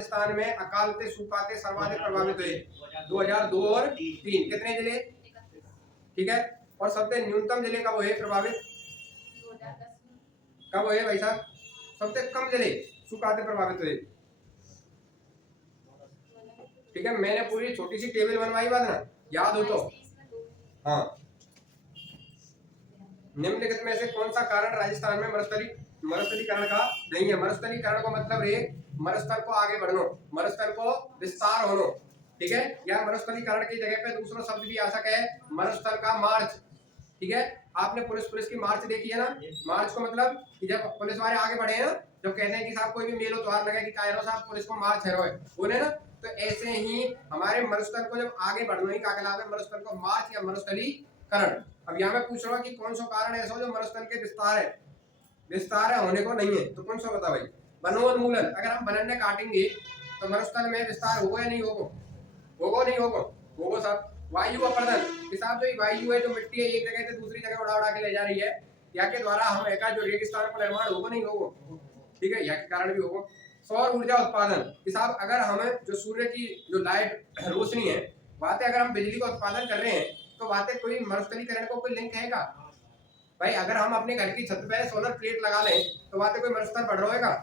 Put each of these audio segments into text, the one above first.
राजस्थान में अकाल से सूखाते सर्वाधिक प्रभावित हुए 2002 और 3 कितने जिले, ठीक है। और सबसे न्यूनतम जिले कब हुए प्रभावित, कब हुए भाई साहब, सबसे कम जिले सूखाते प्रभावित हुए, ठीक है। मैंने पूरी छोटी सी टेबल बनवाई बात ना, याद हो तो। हाँ, निम्नलिखित में से कौन सा कारण राजस्थान में मरुस्थलीकरण का नहीं है। मरुस्थलीकरण का मतलब है मरुस्थल को आगे बढ़ना, मरुस्थल को विस्तार होना, ठीक है। या मरुस्थलीकरण की जगह पे दूसरा शब्द भी आ सके है, मरुस्थल का मार्च, ठीक है। आपने पुलिस की मार्च देखी है ना, मार्च को मतलब कि जब पुलिस वाले आगे बढ़े हैं ना, जब कहते हैं कि साहब कोई भी मेलो त्योहार लगे कि कायरो साहब पुलिस को मार्च है रोए बोले ना, तो ऐसे ही हमारे मरुस्थल को जब आगे बढ़ना ही का कहलावे मरुस्थल को मार्च या मरुस्थलीकरण। अब यहाँ मैं पूछ रहा हूँ कि कौन सा कारण ऐसा जो मरुस्थल के विस्तार है होने को नहीं है, तो कौन सा बता भाई। वनोन्मूलन, अगर हम वनन्य काटेंगे तो मरुस्थल में विस्तार होगा या नहीं होगा, होगा नहीं होगा, होगा साहब। वायु अपर्दन, हिसाब जो वायु है जो मिट्टी है एक जगह से दूसरी जगह उड़ा उड़ा के ले जा रही है, या के द्वारा हम एक जो रेगिस्तान का निर्माण होगा नहीं होगा, ठीक है, या के कारण भी होगा। सौर ऊर्जा उत्पादन, हिसाब अगर हमें जो सूर्य की जो लाइट रोशनी है वहां अगर हम बिजली का उत्पादन कर रहे हैं तो वहां कोई मरुस्थलीकरण को कोई लिंक है का भाई। अगर हम अपने घर की छत पे सोलर प्लेट लगा लें तो वहां कोई मरुस्थल बढ़ रहा है,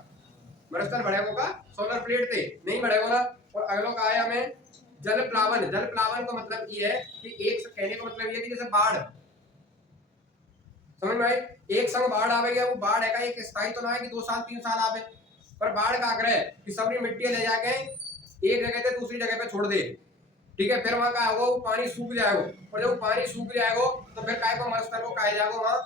मरुस्थल बढ़ेगा का सोलर प्लेट से नहीं बढ़ेगा ना। और अगला का आया हमें जल प्लावन। जल प्लावन का मतलब ये है कि एक कहने का मतलब ये है कि जैसे बाढ़, समझ में आई, एक संग बाढ़ आवेगा, वो बाढ़ है का एक स्थायी तो ना है कि 2 साल 3 साल आवे, पर बाढ़ का आग्रह कि सबरी मिट्टी ले जाके एक जगह से दूसरी जगह पे छोड़ दे, ठीक है। फिर वहां का होगा वो पानी सूख जाएगा, और जब वो पानी सूख जाएगा तो फिर काय को मरुस्थल को कहा जाएगा वहां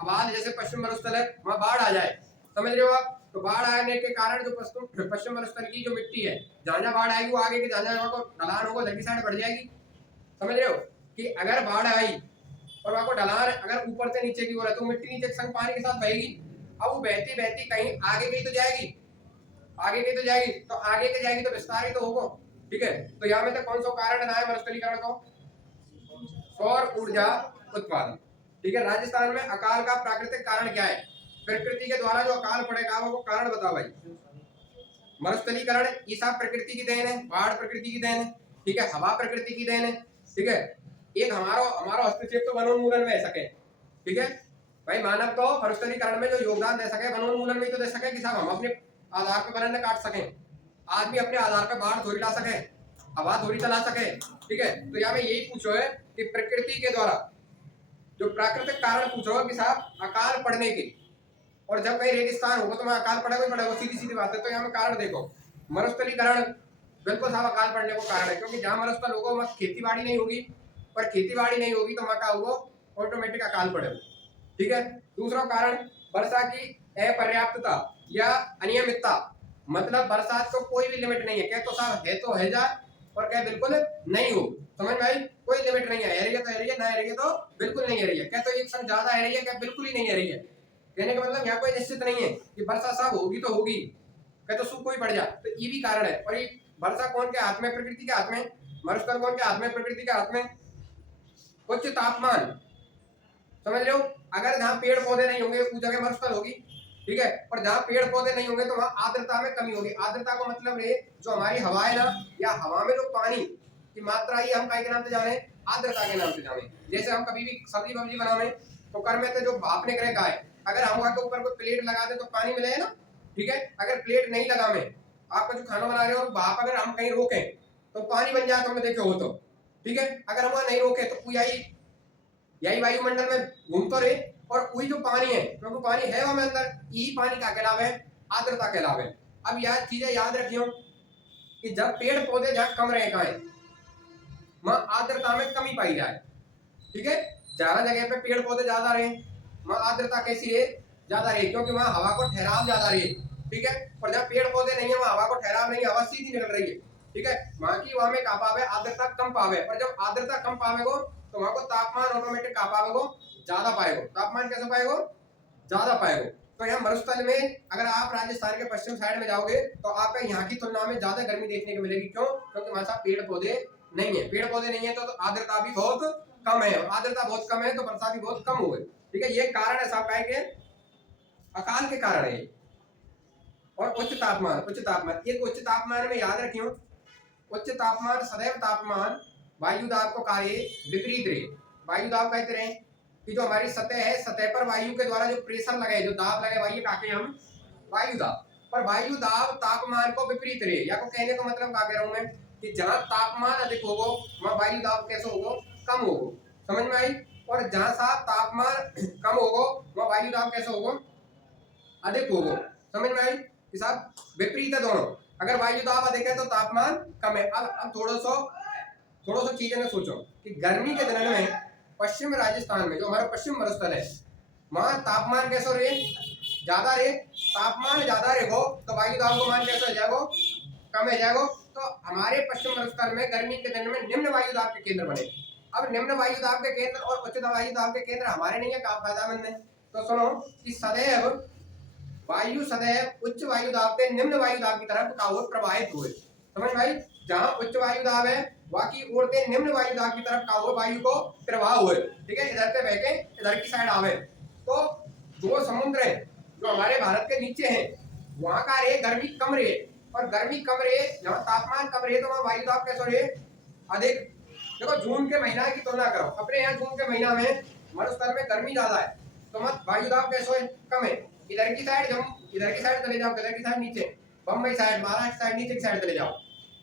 आबाद, जैसे पश्चिम मरुस्थल है वहां बाढ़ आ जाए, समझ रहे हो आप। तो बाढ़ आने के कारण जो पश्चिम मरुस्थल की जो मिट्टी है जहां जहां बाढ़ आएगी वो आगे के जहां जहां को ढलान होगा उधर की साइड बढ़ जाएगी, समझ रहे हो। कि अगर बाढ़ आई और वहां को ढलान अगर ऊपर से नीचे की ओर है तो मिट्टी नीचे संग पानी के साथ बहेगी, अब वो बहती बहती कहीं आगे गई तो जाएगी, आगे की तो जाएगी, तो आगे की जाएगी तो विस्तार ही तो होगा, ठीक है। तो यहाँ में तो कौन सा कारण है मरुस्थलीकरण को, सौर ऊर्जा उत्पादन, ठीक है। राजस्थान में अकाल का प्राकृतिक कारण क्या है, प्रकृति के द्वारा जो अकाल पड़ेगा वो कारण बताओ भाई। मरुस्थलीकरण ये सब प्रकृति की देन है, बाढ़ प्रकृति की देन है, ठीक है, हवा प्रकृति की देन है, ठीक है। एक हमारा हस्तक्षेप तो वनोन्मूलन में है सके, ठीक है भाई। मानव तो मरुस्थलीकरण में जो योगदान दे सके वनोन्मूलन में तो दे सके कि साहब हम अपने आधार पे वनन्य काट सके, आदमी अपने आधार पे बाढ़ थोड़ी ला सके, हवा थोड़ी चला सके, ठीक है। तो यहाँ में यही पूछो है कि प्रकृति के द्वारा जो प्राकृतिक कारण पूछो कि साहब अकाल पड़ने की, और जब कहीं रेगिस्तान होगा तो वहां अकाल पड़ेगा ही पड़ेगा, सीधी सीधी बात है। तो यहाँ में कारण देखो, मरुस्थलीकरण बिल्कुल साहब अकाल पड़ने को कारण है, क्योंकि जहां मरुस्थल होगा वहां खेती बाड़ी नहीं होगी, और खेती बाड़ी नहीं होगी तो वहां क्या होगा, ऑटोमेटिक अकाल पड़ेगा, ठीक है। दूसरा कारण वर्षा की अपर्याप्तता या अनियमितता, मतलब बरसात को कोई भी लिमिट नहीं है, क्या तो साहब है तो है जा और क्या बिल्कुल नहीं हो, समझ में आई, कोई लिमिट नहीं है, एरिया तो एरिया ना एरिया तो बिल्कुल नहीं है रही है, क्या तो एक संग ज्यादा एरिया क्या बिल्कुल ही नहीं है रही है। कहने का मतलब यहाँ कोई निश्चित नहीं है कि वर्षा साहब होगी तो होगी, क्या तो सूख कोई पड़ जा, तो ये भी कारण है। और ये वर्षा कौन के हाथ में, प्रकृति के हाथ में, मरुस्थल कौन के हाथ में, प्रकृति के हाथ में। उच्च तापमान, समझ रहे हो, अगर जहाँ पेड़ पौधे नहीं होंगे उस जगह मरुस्थल होगी, ठीक है। और जहाँ पेड़ पौधे नहीं होंगे तो वहां आर्द्रता में कमी होगी। आर्द्रता का मतलब है जो हमारी हवा है ना, या हवा में जो पानी की मात्रा ही हम के नाम से जाने, आर्द्रता के नाम से जाने। जैसे हम कभी भी सब्जी वब्जी बनावे तो कर में तो जो भापने करे का है, अगर हम वहां के ऊपर कोई प्लेट लगा दे तो पानी मिलेगा ना, ठीक है। अगर प्लेट नहीं लगा में आपका जो खाना बना रहे हो और भाप अगर हम कहीं रोके तो पानी बन जाए, तो हमने देखे हो तो, ठीक है। अगर हम वहां नहीं रोके तो यही वायुमंडल में घूम तो रहे, और वही जो पानी है क्योंकि पानी है वहां अंदर, यही पानी का कहलावे आर्द्रता कहलावे। अब यह चीजें याद रखियो कि जब पेड़ पौधे जहां कम रहे का है वहां आर्द्रता में कमी पाई जाए, ठीक है। ज्यादा जगह पे पेड़ पौधे ज्यादा रहे वहां आर्द्रता कैसी रहे, ज्यादा रहे, क्योंकि वहां हवा को ठहराव ज्यादा रहे, ठीक है। और जब पेड़ पौधे नहीं है वहां हवा को ठहराव नहीं है, हवा सीधी निकल रही है, ठीक है। वहां की वहां में का पावे आर्द्रता कम पावे, और जब आर्द्रता कम पावेगो तो वहां को तापमान ऑटोमेटिक का पावेगो ज्यादा पाएगो। तापमान कैसे पाएगो, ज्यादा पाएगो। तो यहाँ मरुस्थल में अगर आप राजस्थान के पश्चिम साइड में जाओगे तो आपको यहाँ की तुलना में ज्यादा गर्मी देखने को मिलेगी, क्यों, क्योंकि वहां साहब पेड़ पौधे नहीं है, पेड़ पौधे नहीं है तो आर्द्रता भी बहुत कम है, आर्द्रता बहुत कम है तो वर्षा भी बहुत कम हुई, ठीक है। ये कारण है साहब के अकाल के कारण है, और उच्च तापमान। उच्च तापमान, एक उच्च तापमान में याद रखियो, उच्च तापमान सदैव तापमान वायु दाब को कार्य विपरीत रहे। वायु दाब कहते रहे कि जो हमारी सतह है, सतह पर वायु के द्वारा जो प्रेशर लगे, जो दाब लगे, वही काके हम वायु दाब। पर वायु दाब तापमान को विपरीत रहे, या को कहने का मतलब क्या कह रहा हूं मैं कि जहां तापमान अधिक होगो वहां वायु दाब कैसे होगो, कम होगो। समझ में आई? और जहां सा तापमान कम होगो वहां वायु दाब कैसे होगो, अधिक होगो। समझ में आई? कि साहब विपरीत है दोनों। अगर वायु दाब अधिक है तो तापमान कम है। अब थोड़ा सा चीजें ने सोचो कि गर्मी के दिनों में पश्चिम राजस्थान में जो हमारा पश्चिम मरुस्थल है, वहां तापमान कैसा रहे, ज्यादा रहे। तापमान ज्यादा रहेगो तो वायु दाब को मान कैसा हो जाएगो, कम हो जाएगो। तो हमारे पश्चिम मरुस्थल में गर्मी के दिन में निम्न वायु दाब के केंद्र बने। अब निम्न वायु दाब के केंद्र और उच्च वायु दाब के केंद्र हमारे नहीं है, का फायदामंद है। तो सुनो कि सदैव वायु सदैव उच्च वायु दाब से निम्न वायु दाब की तरफ का ओर प्रवाहित हुए। समझ भाई? जहां उच्च वायु दाब है वहां की ओर से निम्न वायु दाब की तरफ का ओर वायु को प्रवाह हुए। ठीक है, इधर से बह के इधर की साइड आवे। तो दो समुद्र है जो हमारे भारत के नीचे हैं, वहां का रहे गर्मी कम रहे, और गर्मी कम रहे जहां तापमान कम रहे तो वहां वायु दाब कैसा रहे, अधिक। देखो जून के महीना की तुलना करो, अपने यहाँ जून के महीना में मरुस्थल में गर्मी ज्यादा है तो मत वायु दाब कैसा है, कम है। इधर की साइड जब इधर की साइड चले जाओ, इधर की साइड नीचे बम्बई साइड, महाराष्ट्र साइड, नीचे की साइड चले जाओ,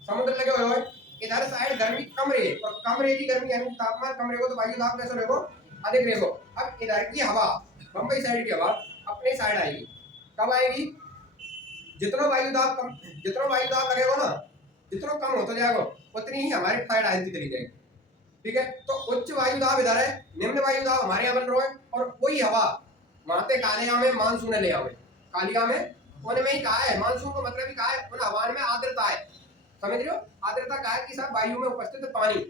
समुद्र लगे हुए हो, इधर साइड गर्मी कम रही, और कम रहेगी गर्मी यानी तापमान कम रहेगा तो वायु दाब कैसा रहेगा, अधिक रहेगा। अब इधर की हवा, बम्बई साइड की हवा अपने साइड आएगी, कब आएगी, जितना वायु दाब लगेगा ना, जितना कम होता जाएगा उतनी ही हमारे साइड आती चली जाएगी। ठीक है, तो उच्च वायु दाब इधर है, निम्न वायु दाब हमारे यहाँ बन रहा है, और वही हवा माते कालिया में मानसून ले आवे, कालिया में उनमें ही कहा है, मानसून का मतलब ही कहा है, उन हवा में आर्द्रता है। समझ रहे हो? आर्द्रता का है कि सब वायु में उपस्थित पानी,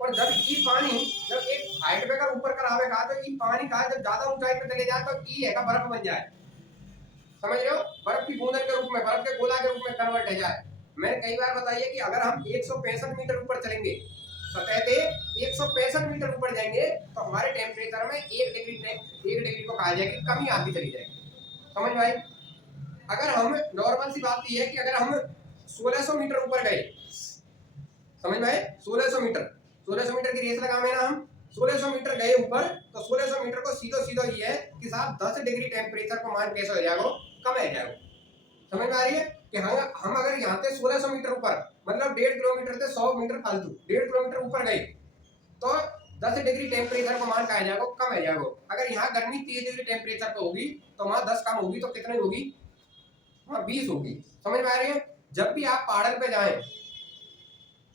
और जब ये पानी जब एक हाइट पे कर ऊपर कर आवेगा तो ये पानी का जब ज्यादा ऊंचाई पे चले जाए तो ये है का बर्फ बन जाए। समझ रहे हो? बर्फ की बूंदन के रूप में, बर्फ के गोला के रूप में कन्वर्ट हो जाए। मैंने कई बार बताइए कि अगर हम 165 मीटर ऊपर चलेंगे, सतह से 165 मीटर ऊपर जाएंगे तो हमारे टेम्परेचर में 1 डिग्री को कहा जाएगी कमी आती चली जाएगी। समझ में आई? अगर हम नॉर्मल सी बात ये है कि अगर हम 1600 मीटर ऊपर गए, समझ में आए, 1600 मीटर की रेस लगा में ना, हम 1600 मीटर गए ऊपर तो 1600 मीटर को सीधा ये है कि साहब 10 डिग्री टेम्परेचर को मान कैसे हो जाएगा, कम हो जाएगा। समझ में आ रही है कि हम अगर यहाँ से 1600 मीटर ऊपर मतलब 1.5 किलोमीटर से 100 मीटर फालतू 1.5 किलोमीटर ऊपर गए तो 10 डिग्री टेम्परेचर को मान कहा जाएगा, कम हो जाएगा। अगर यहाँ गर्मी 30 डिग्री टेम्परेचर पे होगी तो वहां 10 कम होगी तो कितनी होगी, वहां 20 होगी। समझ में आ रही है? जब भी आप पहाड़ पे जाएं,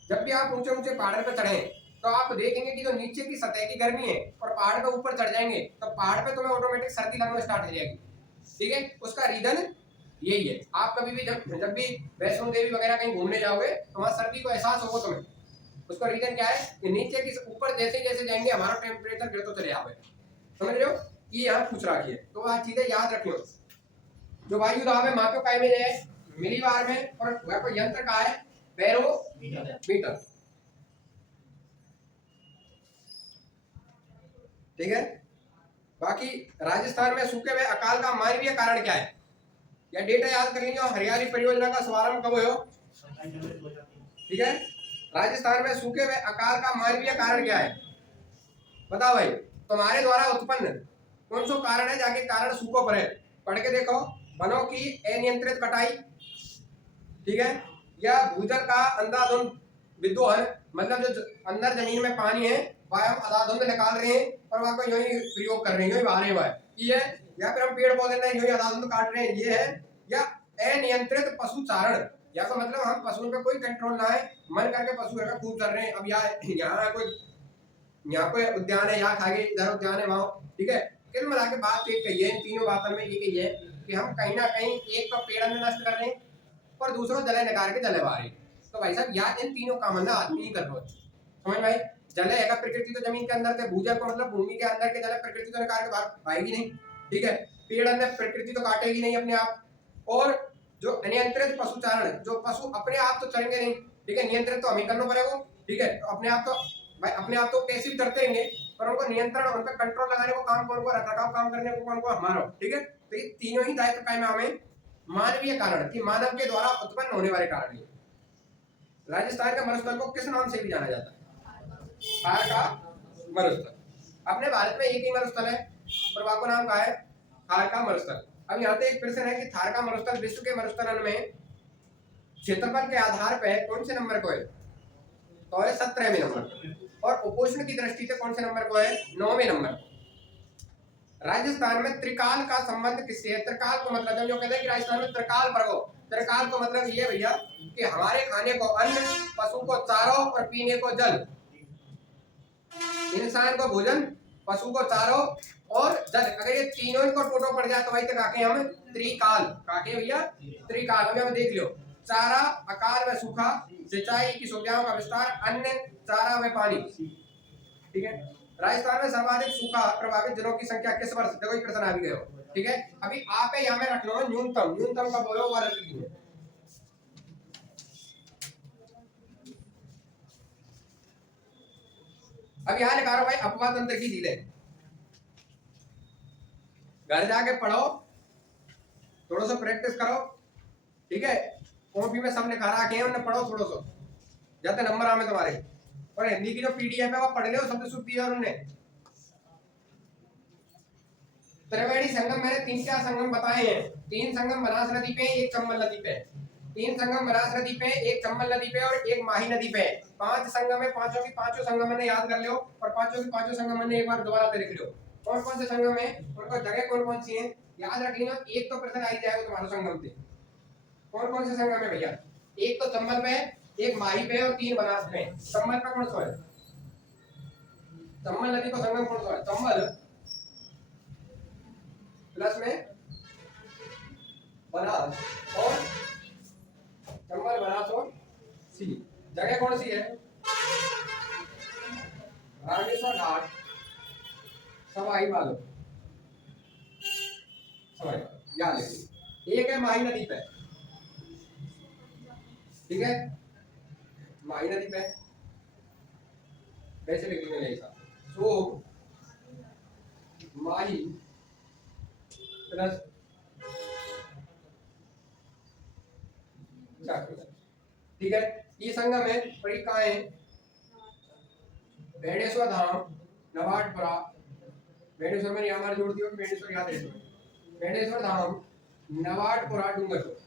जब भी आप ऊंचे ऊंचे पहाड़ पे चढ़े तो आप देखेंगे कि जो नीचे की सतह की गर्मी है और पहाड़ पे ऊपर चढ़ जाएंगे तो पहाड़ पे तुम्हें ऑटोमेटिक सर्दी लगना स्टार्ट हो जाएगी। ठीक है, उसका रीजन यही है। आप कभी भी जब भी वैष्णो देवी वगैरह कहीं घूमने जाओगे तो वहां सर्दी को एहसास होगा तुम्हें। उसका रीजन क्या है कि नीचे की ऊपर जैसे जैसे जाएंगे हमारा टेम्परेचर गिरते चले जाओगे। समझ रहे हो? ये यहाँ पूछ रखी है, तो वह चीजें याद रखियो। जो वायु दाब है मापो काय में है, मिलीबार में, और वह कोई यंत्र का है बैरोमीटर। ठीक है, बाकी राजस्थान में सूखे हुए अकाल का मानवीय कारण क्या है, या डेटा याद कर लीजिए। हरियाली परियोजना का शुभारंभ कब हुआ? ठीक है, राजस्थान में सूखे हुए अकाल का मानवीय कारण क्या है, बताओ भाई। तुम्हारे द्वारा उत्पन्न कौन सा कारण है, जाके कारण सूखों पर है, पढ़ के देखो। वनों की अनियंत्रित कटाई, ठीक है, या भूजल का अंधाधुंध विद्रोहन, मतलब जो अंदर जमीन में पानी है वह हम अंधाधुंध निकाल रहे हैं और वहां को यूं ही प्रयोग कर रहे हैं, यूं ही बहा रहे हैं, ये है। या फिर हम पेड़ पौधे नहीं यूं ही अंधाधुंध काट रहे हैं, ये है। या अनियंत्रित पशु चारण, या तो मतलब हम पशुओं पे कोई कंट्रोल ना है, मन करके पशु है खूब कर रहे हैं। अब यहाँ कोई उद्यान है, यहाँ खागे, इधर उद्यान है वहां, ठीक है। किन मिला के बात एक कही है, इन तीनों बातों में ये कही है कि हम कहीं ना कहीं एक तो पेड़ नष्ट कर रहे हैं और दूसरों जले निकाल के जले बाहर। तो भाई साहब यार इन तीनों काम ना आदमी ही कर रहा है। समझ भाई? जले है प्रकृति तो जमीन के अंदर से, भूजल को मतलब भूमि के अंदर के जले प्रकृति तो निकाल के बाहर आएगी नहीं। ठीक है, पेड़ अंदर प्रकृति तो काटेगी नहीं अपने आप। और जो अनियंत्रित पशुचारण, जो पशु अपने आप तो चलेंगे नहीं, ठीक है, नियंत्रित तो हमें करना पड़ेगा। ठीक है, तो अपने आप तो भाई अपने आप तो कैसे भी करते रहेंगे, पर उनको नियंत्रण, उन पर कंट्रोल लगाने को काम कौन को, रखरखाव काम करने को कौन को, हमारा। ठीक है, तो ये तीनों ही दायित्व कायम हमें मानवीय कारण कि मानव के द्वारा उत्पन्न होने वाले कारण ये। राजस्थान का मरुस्थल को किस नाम से भी जाना जाता है? थार का मरुस्थल। अपने भारत में एक ही मरुस्थल है, प्रभा को नाम का है थार का मरुस्थल। अब यहाँ पे एक प्रश्न है कि थार का मरुस्थल विश्व के मरुस्थलन में क्षेत्रफल के आधार पर कौन से नंबर को है? तो है 17वें नंबर। और उपोष्ण की दृष्टि से कौन से नंबर को है? 9वें नंबर। राजस्थान में त्रिकाल का संबंध किससे है? त्रिकाल को मतलब जो कहते हैं कि राजस्थान में त्रिकाल पर्व, त्रिकाल को मतलब ये भैया कि हमारे खाने को अन्न, पशु को चारों और पीने को जल। इंसान को भोजन, पशु को चारों और जल। अगर ये तीनों इनको टोटो पड़ जाए तो भाई काके हम त्रिकाल, काके भैया त्रिकाल। हमें देख लो, चारा आकार व सूखा, सिंचाई की सुविधाओं का विस्तार, अन्न, चारा व पानी। ठीक है। राजस्थान में सर्वाधिक सूखा प्रभावित जिलों की संख्या किस वर्ष? देखो एक प्रश्न आ भी गए हो। ठीक है। अभी आप यहाँ में रख लो न्यूनतम, न्यूनतम का बोलो वर्ष की है। अब यहाँ लिखा रहा भाई अपवाद तंत्र की झीलें। घर जाके पढ़ो, थोड़ा सा प्रैक्टिस करो। ठीक है। कॉपी में सब लिखा रहा है, उन्हें पढ़ो थोड़ा सा, जाते नंबर आमे तुम्हारे। और हिंदी की जो पीडीएफ है वो पढ़ लो, शब्द सूची और उन्हें। त्रिवेणी संगम मैंने 3-4 संगम बताए हैं। 3 संगम बनास नदी पे, 1 चंबल नदी पे। 3 संगम बनास नदी पे, 1 चंबल नदी पे और 1 माही नदी पे। 5 संगम है, पांचों की पांचों संगम मैंने याद कर लियो और पांचों की पांचों संगम मैंने एक बार दोबारा लिख लियो। कौन कौन से संगम है, उनको जगह कौन कौन सी है याद रख लेना। एक तो प्रश्न आ ही जाएगा तुम्हारे संगम से। कौन कौन से संगम है भैया? एक तो चंबल पे, एक माही पे और 3 बनास पे। चंबल पे कौन सा है? चंबल नदी को संगम कौन सा है? चंबल प्लस में बनास और चंबल, बनास और सी। जगह कौन सी है? रामेश्वर घाट, सवाई माधो, सवाई माधो याद रखिए। एक है माही नदी पे, ठीक है, माही नदी पे कैसे लिखेंगे ऐसा? सो माही प्लस ठीक है। ये संगम है और ये कहाँ है? बेणेश्वर धाम, नवाटपुरा। बेणेश्वर में यहाँ जोड़ दियो, बेणेश्वर याद रखो। बेणेश्वर धाम, नवाटपुरा, डूंगरपुर।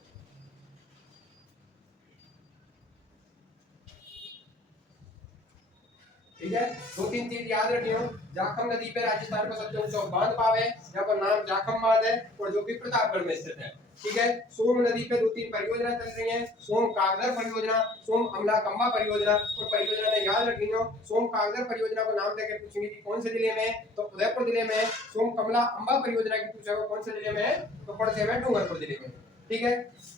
ठीक है। 2-3 चीज याद रखियो। जाखम नदी पे राजस्थान का सबसे ऊंचा बांध पावे, जहाँ नाम जाखम बांध है और जो कि प्रतापगढ़ में स्थित है। ठीक है। सोम नदी पे 2-3 परियोजना चल रही हैं। सोम कागदर परियोजना, सोम अमला कंबा परियोजना। और परियोजना ने याद रखियो, सोम कागदर परियोजना को नाम देके पूछेंगे कि कौन से जिले में है, तो उदयपुर जिले में। सोम कमला अंबा परियोजना की पूछेगा कौन से जिले में है, तो पड़ते में डूंगरपुर जिले में। ठीक है।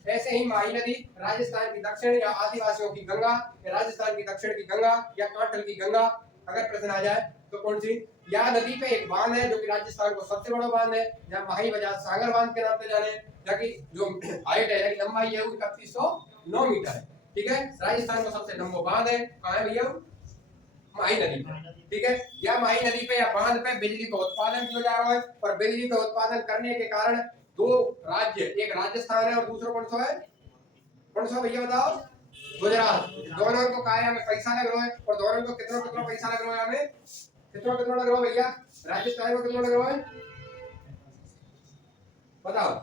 ऐसे ही माही नदी राजस्थान की दक्षिण या आदिवासियों की गंगा, या राजस्थान की दक्षिण की गंगा या कांठल की गंगा। अगर प्रश्न आ जाए तो कौन सी? या नदी पे एक बांध है जो कि राजस्थान को सबसे बड़ा बांध है, जहाँ माही बजाज सागर बांध के नाम से जाने, जबकि जो हाइट है लंबाई है वो 3109 मीटर है। ठीक है। राजस्थान का सबसे लंबा बांध है, कहाँ है भैया? माही नदी पे। ठीक है। या माही नदी पे या बांध पे बिजली का उत्पादन किया जा रहा है और बिजली का उत्पादन करने के कारण 2 राज्य, एक राजस्थान है और दूसरा कौन सा है? कौन सा भैया बताओ? गुजरात। दोनों को काय हमें पैसा लग रहा है और दोनों को कितना कितना पैसा लग रहा है? हमें कितना कितना लग रहा है भैया? राजस्थान को कितना लग रहा है बताओ?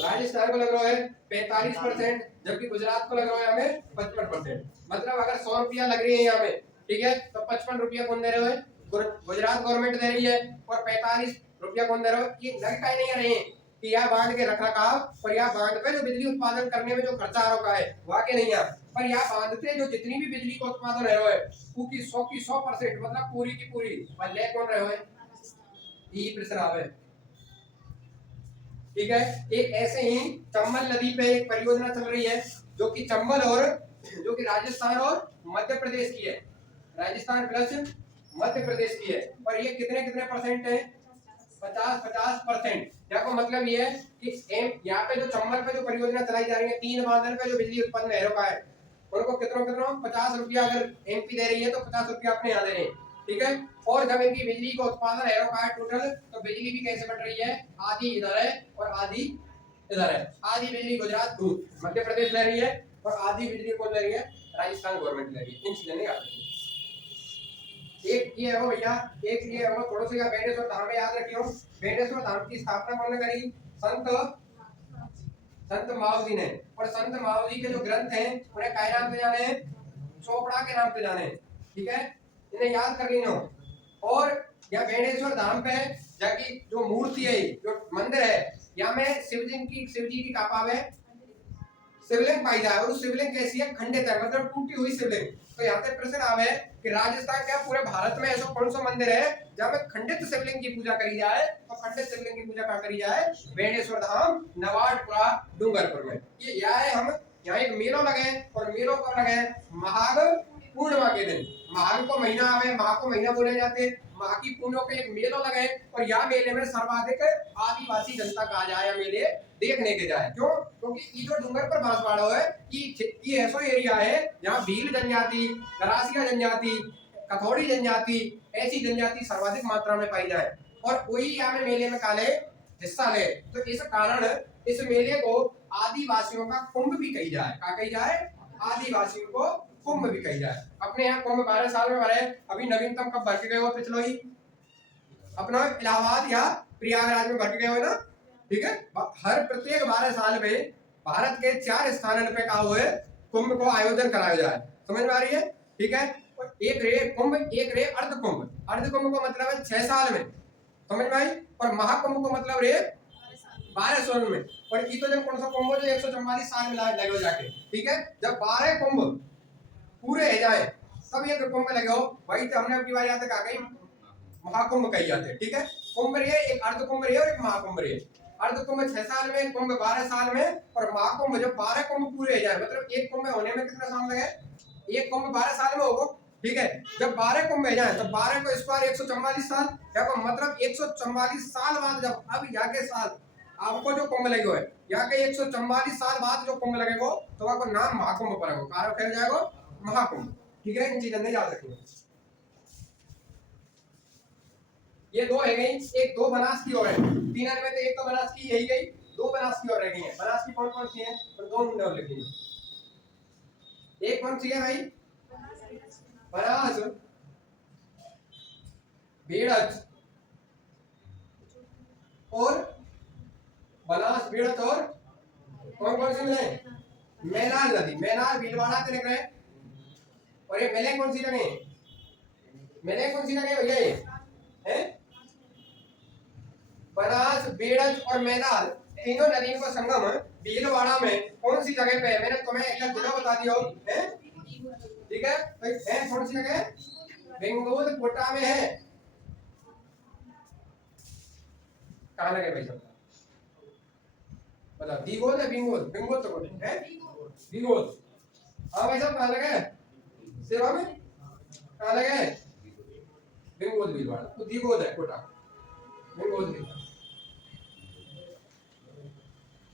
राजस्थान को लग रहा है 45%, जबकि गुजरात को लग रहा है हमें 55%। मतलब अगर 100 रुपया लग रही है यहाँ पे, ठीक है, तो 55 रुपया कौन दे रहे हो? गुजरात गवर्नमेंट दे रही है। और 45 रुपया कौन दे रहा है? ये लग का नहीं रहे हैं कि यह बांध के रख रखाव और यह बांध पे जो बिजली उत्पादन करने में जो खर्चा आ रहा है वाकई नहीं है, पर यह बांध से जो जितनी भी बिजली का उत्पादन है वो की 100% मतलब पूरी की पूरी ले कौन रहे हो? यही प्रश्न आवे। ठीक है। एक ऐसे ही चंबल नदी पे एक परियोजना चल रही है जो कि चंबल और जो कि राजस्थान और मध्य प्रदेश की है, राजस्थान प्लस मध्य प्रदेश की है। और ये कितने कितने परसेंट है? 50% देखो मतलब ये है कि यहाँ पे जो चंबल पे जो परियोजना चलाई जा रही है, 3 बांधन पे जो बिजली उत्पन्न हो रहा है, उनको कितना कितना 50 रुपया अगर एमपी दे रही है तो 50 रुपया अपने यहाँ दे रहे हैं। ठीक है। और जब इनकी बिजली का उत्पादन है टोटल, तो बिजली भी कैसे बट रही है? आधी इधर है और आधी इधर है। आधी बिजली गुजरात मध्य प्रदेश ले रही है और आधी बिजली कौन ले रही है, राजस्थान गवर्नमेंट ले रही है। इन चीजें नहीं याद रखिए। एक ये है वो भैया, एक ये है वो पड़ोसी का बेंडेश्वर धाम में याद रखियो। बेंडेश्वर धाम की स्थापना कौन ने करी, संत मावजी ने। और संत मावजी के जो ग्रंथ हैं उन्हें क्या नाम से जाने हैं, चोपड़ा के नाम से जाने हैं। ठीक है, इन्हें याद कर लीजिए। और यहाँ बेंडेश्वर धाम पे जाकी जो मूर्ति है, जो मंदिर है, यहाँ में शिव जी की कापा है शिवलिंग पाई जाए। और शिवलिंग कैसी है, खंडित है, मतलब टूटी हुई शिवलिंग। तो यहाँ पे प्रश्न आवे कि राजस्थान क्या पूरे भारत में ऐसा कौन सा मंदिर है जहाँ पे खंडित शिवलिंग की पूजा करी जाए। तो खंडित शिवलिंग की पूजा कहाँ करी जाए, बेंडेश्वर धाम नवाडपुरा डूंगरपुर में। ये हम यहाँ एक मेलो लगे, और मेलो कब लगे, माघ पूर्णिमा के दिन। माघ को महीना आवे, माघ को महीना बोले जाते, माघ की पूर्णिमा पे एक मेलो लगे। और यहाँ मेले में सर्वाधिक आदिवासी जनता कहा जाए, मेले देखने के जाए। क्यों, क्योंकि ये जो डूंगर पर बांसवाड़ा है, ये ऐसा एरिया है जहाँ भील जनजाति, गरासिया जनजाति, कथौड़ी जनजाति, ऐसी जनजाति सर्वाधिक मात्रा में पाई जाए। और वही यहाँ मेले में काले हिस्सा ले। तो इस कारण इस मेले को आदिवासियों का कुंभ भी कही जाए। क्या कही जाए, आदिवासियों को कुंभ भी कही जाए। अपने यहाँ कुंभ 12 साल में भरे। अभी नवीनतम कब भर के गए हो, पिछलो ही अपना इलाहाबाद या प्रयागराज में भर के गए हो ना। ठीक है, हर प्रत्येक 12 साल में भारत के 4 स्थानों पे का हुए कुंभ को आयोजन कराया जाए। समझ में आ रही है। ठीक है, एक रे कुंभ, एक रे अर्ध कुंभ। अर्ध कुंभ को मतलब है 6 साल में, समझ में आई। और महाकुंभ को मतलब रे 12 साल में। और ये तो जब कौन सा कुंभ जो 144 साल में लगे जाके। ठीक है, जब 12 कुंभ पूरे हो जाए तब ये कुंभ लगे हो। वही तो हमने अपनी बार यहाँ तक आ गई महाकुंभ कही जाते। ठीक है, कुंभ रे एक अर्ध कुंभ रे और एक महाकुंभ रे। अर्ध कुंभ 6 साल में, कुंभ 12 साल में, और महाकुंभ जब 12 कुंभ पूरे हो जाए, मतलब एक कुंभ होने में कितना साल लगे, एक कुंभ 12 साल में होगा। ठीक है, जब 12 कुंभ हो जाए तो 12 को स्क्वायर 144 साल, मतलब 144 साल बाद जब अब यहाँ के साल आपको जो कुंभ लगे है, यहाँ के 144 साल बाद जो कुंभ लगेगा तो आपको नाम महाकुंभ पड़ेगा, कारण कह जाएगा महाकुंभ। ठीक है, इन चीजें नहीं याद रखनी। ये दो है गई, एक 2 बनास की और है, 3 में तो एक तो बनास की यही गई, 2 बनास की और रह गई है। बनास की कौन कौन सी है, और 2 मुंडे और लिखी है। एक कौन सी है भाई, बनास, बेड़च और बनास, बेड़च और कौन कौन सी मिले, मैनाल नदी, मैनाल भीलवाड़ा से निकले। और ये मेले कौन सी लगे, मेले कौन सी लगे भैया, ये है बनास, बेड़च और मैनाल, तीनों नदियों का संगम भीलवाड़ा में कौन सी जगह पे है। मैंने तुम्हें एक जगह बता दिया है। ठीक है, कौन सी जगह, बेंगोल कोटा में है। कहाँ लगे भाई सब बताओ, दीगोल है, बिंगोल, बिंगोल तो कौन है, दीगोल। हाँ भाई साहब, कहाँ लगे, सेवा में कहाँ लगे, बिंगोल भीलवाड़ा। तो दीगोल है कोटा, बिंगोल भीलवाड़ा।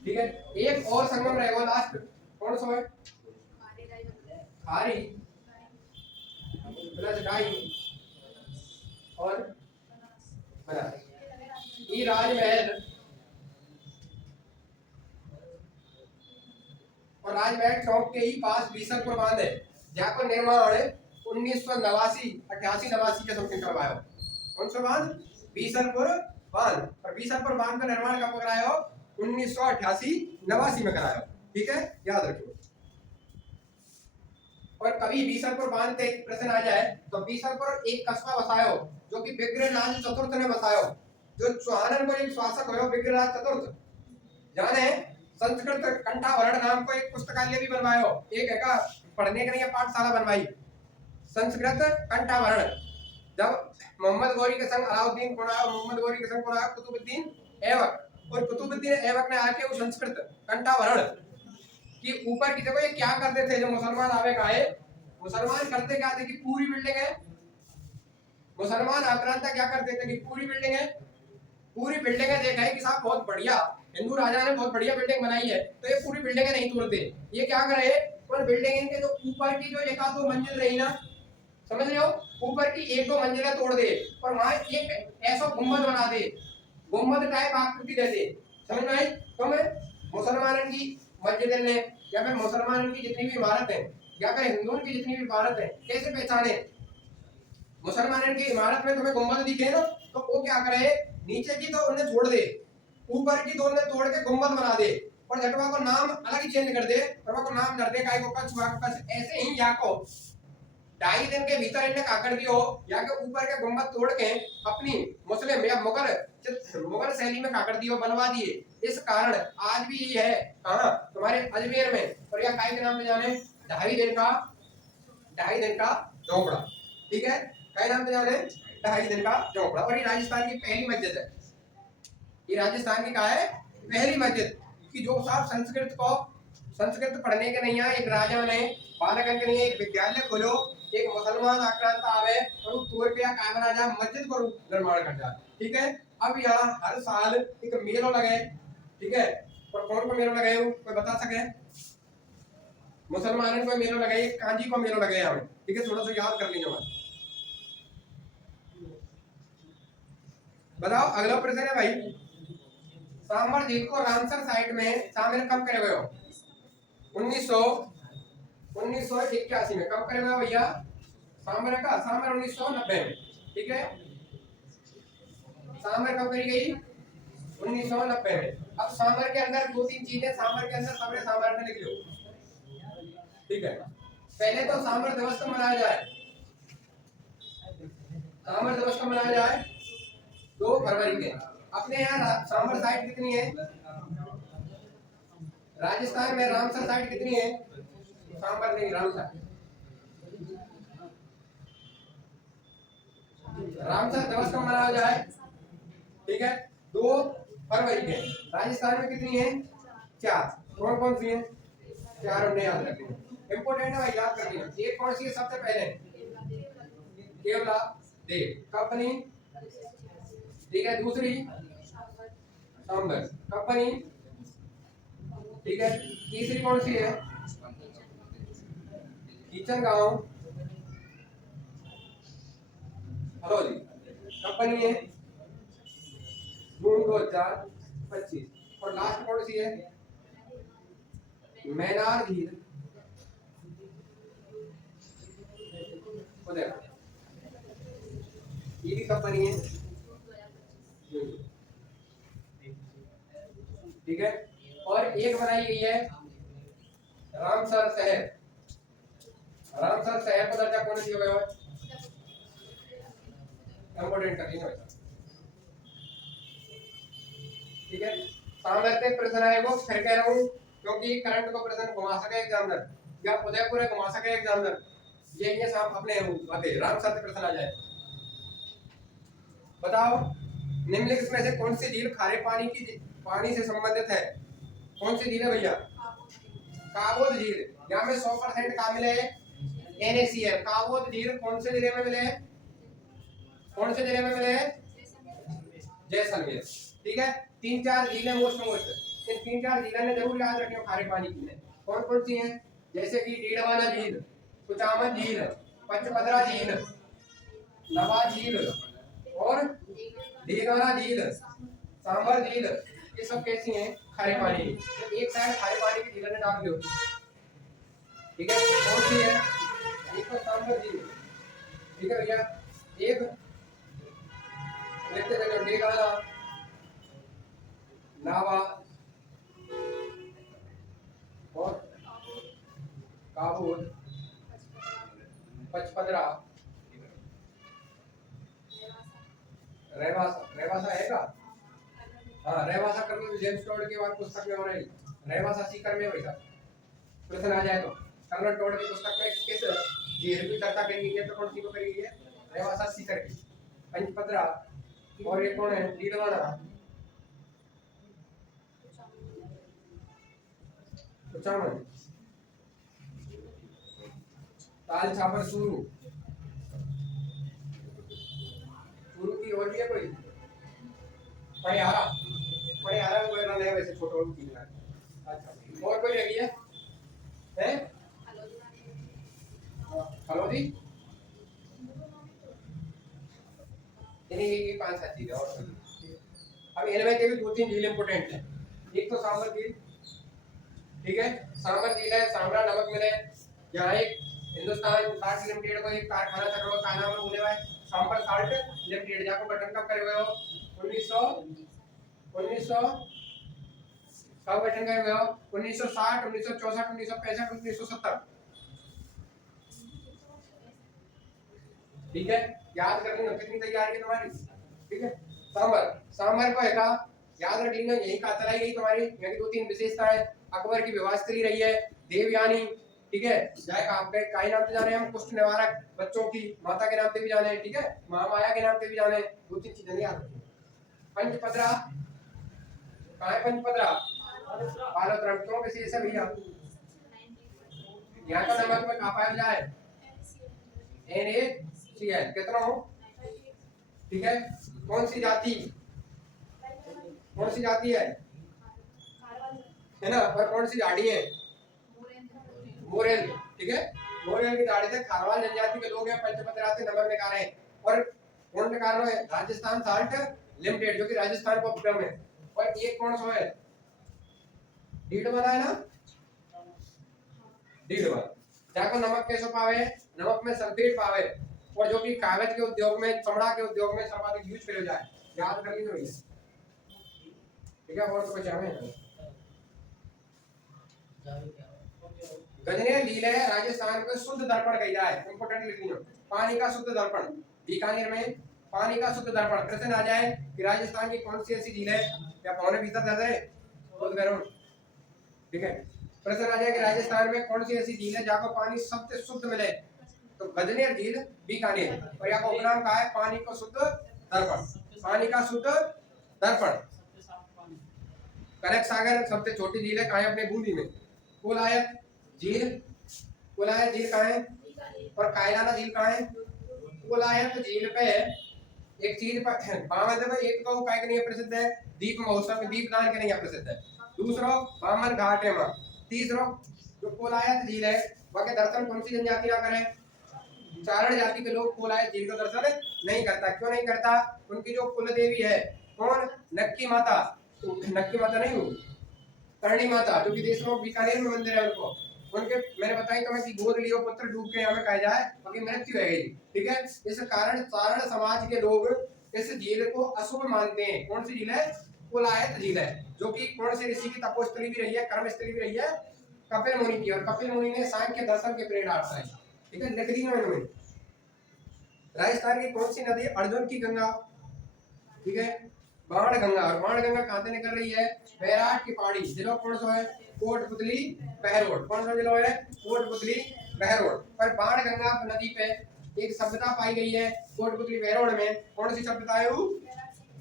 ठीक है, एक और संगम रहेगा लास्ट, कौन सा है, खारी प्लस डाई और बनास। ये राजमहल और राजमहल चौक के ही पास बीसलपुर बांध है, जहाँ पर निर्माण 1989 के समथिंग करवाया। कौन सा बांध, बीसलपुर बांध। और बीसलपुर बांध का निर्माण कब कराया, 1988-89 में कराया। ठीक है, याद रखिए। और कभी बीसलपुर बांध पे प्रश्न आ जाए तो बीसलपुर एक कस्बा बसायो जो कि विग्रहराज चतुर्थ ने बसायो। जो चौहानन को एक शासक हुआ विग्रहराज चतुर्थ, जाने संस्कृत कंठाभरण नाम को एक पुस्तकालय भी बनवायो। एक है पढ़ने के लिए पाठशाला बनवाई, संस्कृत कंठाभरण। जब मोहम्मद गौरी के संग अलाउद्दीन कौन आया, मोहम्मद गौरी के संग कौन आया, कुतुबुद्दीन ऐबक। और कुतुबुद्दीन ऐबक ने आके वो संस्कृत कंठाभरण कि ऊपर की देखो ये क्या करते थे जो मुसलमान आवे का है, मुसलमान करते क्या थे कि पूरी बिल्डिंग है, मुसलमान आक्रांता क्या करते थे कि पूरी बिल्डिंग है, पूरी बिल्डिंग है देखा है कि साहब बहुत बढ़िया हिंदू राजा ने बहुत बढ़िया बिल्डिंग बनाई है, तो ये पूरी बिल्डिंग नहीं तोड़ते। ये क्या करे, और बिल्डिंग के जो ऊपर की जो 1-2 मंजिल रही ना, समझ रहे हो, ऊपर की 1-2 मंजिलें तोड़ दे और वहां एक ऐसा गुम्बद बना दे, गुम्बद टाइप आकृति दे दे। समझ में आई, तो मैं मुसलमानों की मस्जिद ने या फिर मुसलमानों की जितनी भी इमारत है या फिर हिंदुओं की जितनी भी इमारत है कैसे पहचाने? मुसलमानों की इमारत में तुम्हें गुंबद दिखे ना तो वो क्या करे, नीचे की तो उन्हें छोड़ दे, ऊपर की तो उन्हें तोड़ के गुंबद बना दे और झटवा को नाम अलग ही चेंज कर दे, और को नाम कर दे काय को कच्छ वाक कच्छ। ऐसे ही या को 2.5 दिन के भीतर इन्हें का कर दियो या के ऊपर के गुंबद तोड़ के अपनी मुस्लिम या मुगल शैली में का कर दियो, बनवा दिए। इस कारण आज भी ये है कहां तुम्हारे अजमेर में, और यह काय के नाम से जाने 2.5 दिन का झोपड़ा। ठीक है, काय नाम से जाने 2.5 दिन का झोपड़ा। और ये राजस्थान की पहली मस्जिद है, ये राजस्थान की क्या है पहली मस्जिद कि जो साहब संस्कृत पढ़ने के नहीं है, एक राजा ने बालकन के लिए एक विद्यालय खोलो, एक मुसलमान आक्रांत आवे और वो तोड़ पे क्या बना जाए मस्जिद को निर्माण कर जाए। ठीक है, अब यहाँ हर साल एक मेलो लगे। ठीक है, और कौन को मेलो लगे कोई बता सके? मुसलमानों को मेलो लगे, कांजी को मेलो लगे यहाँ। ठीक है, थोड़ा सा याद कर लीजिए। बताओ अगला प्रश्न है भाई, सांबर झील को रामसर साइट में शामिल कब करे हुए हो? 1981 में। कब करे हुए हो भैया सांबर का? सांबर 1990 में। ठीक है, सांबर कब करी गई? 1990 में। अब सांबर के अंदर 2-3 चीजें सांबर के अंदर सबरे सांबर में लिख लो। ठीक है, पहले तो सांबर दिवस को मनाया जाए, सांबर दिवस को मनाया जाए 2 फरवरी के। अपने यहाँ सांबर साइट कितनी है? राजस्थान में रामसर साइट कितनी है? सांबर नहीं, रामसर। रामसर दिवस कब मनाया जाए? ठीक है, 2 फरवरी के। राजस्थान में कितनी है? 4। कौन कौन सी है? 4 उन्हें याद रखनी इंपोर्टेंट है भाई, याद करनी है। एक कौन सी है सबसे पहले? केवला देव कंपनी। ठीक है, दूसरी सांबर कंपनी। ठीक है, तीसरी कौन सी है? किचन गांव हरोली कंपनी है, जून 2025। और लास्ट कौन सी है? मैनार झील उदय, ये भी कंपनी है। ठीक है, और एक बनाई गई है रामसर शहर। रामसर शहर को दर्जा कौन दिया हुआ है? इंपोर्टेंट कर लीजिए। ठीक है, सामर्थ्य प्रश्न आएगा, फिर कह रहा हूँ क्योंकि करंट को प्रश्न घुमा सके एग्जामिनर या उदयपुर घुमा सके एग्जामिनर, ये सब अपने होते रामसर से प्रश्न आ जाए। बताओ निम्नलिखित में से कौन सी झील खारे पानी से संबंधित है? कौन सी झील है भैया? काबोद झील। यहाँ में 100% का मिले NaCl। काबोद झील कौन से जिले में मिले? कौन से जिले में मिले? जैसलमेर। ठीक है, 3-4 झीलें मोस्ट इन 3-4 झीलें ने जरूर याद रखियो खारे पानी की। कौन कौन सी हैं? जैसे कि डीडवाना झील, कुचामन झील, पचपदरा झील, नवा झील और डीडवाना झील, सांबर झील। ये सब कैसी हैं? खारे पानी। तो एक साइड खारे पानी की झीलें डाल दो। ठीक है, कौन सी है? एक तो सांबर झील। ठीक है भैया, एक देखते चलो डीडवाना, नावा और काबुल, पचपदरा, रेवासा है का? हाँ, रेवासा कर लो। जेम्स टोड की बात पुस्तक में हो रही, रेवासा सीकर में वैसा प्रश्न आ जाए तो कर्नल टोड की पुस्तक में किस झील की चर्चा करी गई है? तो कौन सी को करी गई है? रेवासा सीकर की। पंचपदरा और ये कौन है? डीडवाना, कुचामन, ताल छापर सूरू की और भी है कोई? पड़ियारा में कोई रन है वैसे छोटा और तीन है। अच्छा, और कोई रही है? हलोदी ये 5-7 चीजें और। अब इनमें के भी 2-3 झील इंपोर्टेंट है। एक तो सांबर झील, ठीक है। सांबर झील है, सांबरा नमक मिले। यहाँ एक हिंदुस्तान साल्ट लिमिटेड को एक कारखाना चल रहा है, नाम है बोले भाई सांबर साल्ट लिमिटेड, जाको गठन कब करे हुए हो 1900 कब गठन करे हुए हो 1960, 1964, 1965, 1970। ठीक है, याद कर लेना कितनी तैयारी है तुम्हारी। ठीक है, सांबर सांबर को है याद रख लेना, यही का चलाई गई तुम्हारी। यहाँ की 2-3 विशेषताएं, अकबर की विवाहस्थली रही है, देवयानी। ठीक है, जाए आपके काई नाम से जाने हम, कुष्ठ निवारक, बच्चों की माता के नाम से भी जाने। ठीक है, महामाया के नाम से भी जाने। 2-3 चीजें याद रखिए। पंचपदरा कहाँ है? पंचपदरा बालोतरम क्यों विशेष है भैया? यहाँ का नंबर में कहाँ पाया जाए? NaCl कितना हो? ठीक है, कौन सी जाति है ना? और कौन सी झाड़ी है? मोरेल। ठीक है, मोरेल की झाड़ी से खारवाल जनजाति के लोग हैं, पंचपदरा से नमक निकाले। और कौन निकाल रहे हैं? राजस्थान साल्ट लिमिटेड, जो कि राजस्थान का उपक्रम है। और एक कौन सा है? डीड वाला है ना, डीड वाला, जाको नमक कैसे पावे? नमक में सल्फेट पावे, और जो कि कागज के उद्योग में, चमड़ा के उद्योग में सर्वाधिक यूज किया जाए। याद कर लीजिए। ठीक है, और तो कुछ हमें गजनेर झील है, राजस्थान को शुद्ध दर्पण कही जाए। इंपोर्टेंट लिखनी हो, पानी का शुद्ध दर्पण, बीकानेर में पानी का शुद्ध दर्पण। प्रश्न आ जाए कि राजस्थान की कौन सी ऐसी झील है, क्या पौने भीतर दर्द है खुद करो। ठीक है, प्रश्न आ जाए कि राजस्थान में कौन सी ऐसी झील है जहाँ को पानी सबसे शुद्ध मिले, तो गजनेर झील, बीकानेर। और यहाँ का उपनाम का है पानी का शुद्ध दर्पण, पानी का शुद्ध दर्पण। कनक सागर सबसे छोटी झील है, कहाँ है? अपने बूंदी में। कोलायत झील, कोलायत झील कहाँ है? और कायलाना झील कहाँ है? कोलायत झील पे एक चीज बामन में, एक तो काय के लिए प्रसिद्ध है, दीप महोत्सव में दीपदान के लिए प्रसिद्ध है। दूसरा बामन घाट है वहाँ। तीसरा जो कोलायत झील है, वहाँ के दर्शन कौन सी जनजाति ना करें? चारण जाति के लोग कोलायत झील का दर्शन नहीं करता। क्यों नहीं करता? उनकी जो कुल देवी है कौन? नक्की माता, नक्की माता नहीं हुई, करणी माता, जो विदेश में बीकानेर में मंदिर है उनको, उनके मैंने बताई तो मैं कि गोद लियो पुत्र डूब के हमें कहा जाए उनकी मृत्यु है गई। ठीक है, इस कारण चारण समाज के लोग इस झील को अशुभ मानते हैं। कौन सी झील है? कोलायत झील है, जो कि कौन से ऋषि की तपोस्थली भी रही है, कर्मस्थली भी रही है? कपिल मुनि की। और कपिल मुनि ने सांख्य दर्शन के प्रेरणा है। ठीक है, लिख दी मैंने। राजस्थान की कौन सी नदी? अर्जुन की गंगा। ठीक है, बाण गंगा। और बाण गंगा कहां से निकल रही है? बैराट की पहाड़ी। जिला कौन सा है? कोटपुतली, बहरोड। कौन सा जिला है? कोटपुतली, बहरोड। पर बाण गंगा नदी पे एक सभ्यता पाई गई है कोटपुतली, बहरोड में। कौन सी सभ्यता है वो?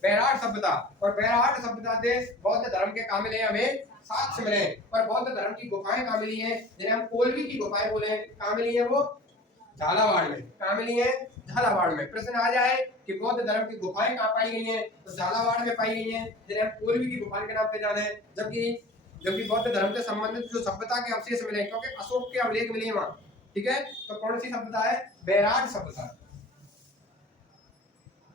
बैराट सभ्यता। और बैराट सभ्यता से बौद्ध धर्म के काम मिले, हमें साक्ष्य मिले। और बौद्ध धर्म की गुफाएं कहाँ मिली हैं? जिन्हें हम कोलवी की गुफाएं बोले, कहाँ मिली है वो? झालावाड़ में। कहाँ मिली है? झालावाड़ में। प्रश्न आ जाए कि बौद्ध धर्म की गुफाएं कहाँ पाई गई हैं, तो झालावाड़ में पाई गई हैं, जिन्हें हम कोलवी की गुफाएं के नाम से जाने। जबकि बौद्ध धर्म से संबंधित जो सभ्यता के अवशेष मिले, क्योंकि अशोक के अवलेख मिले वहां। ठीक है, तो कौन सी सभ्यता है? बैराट सभ्यता।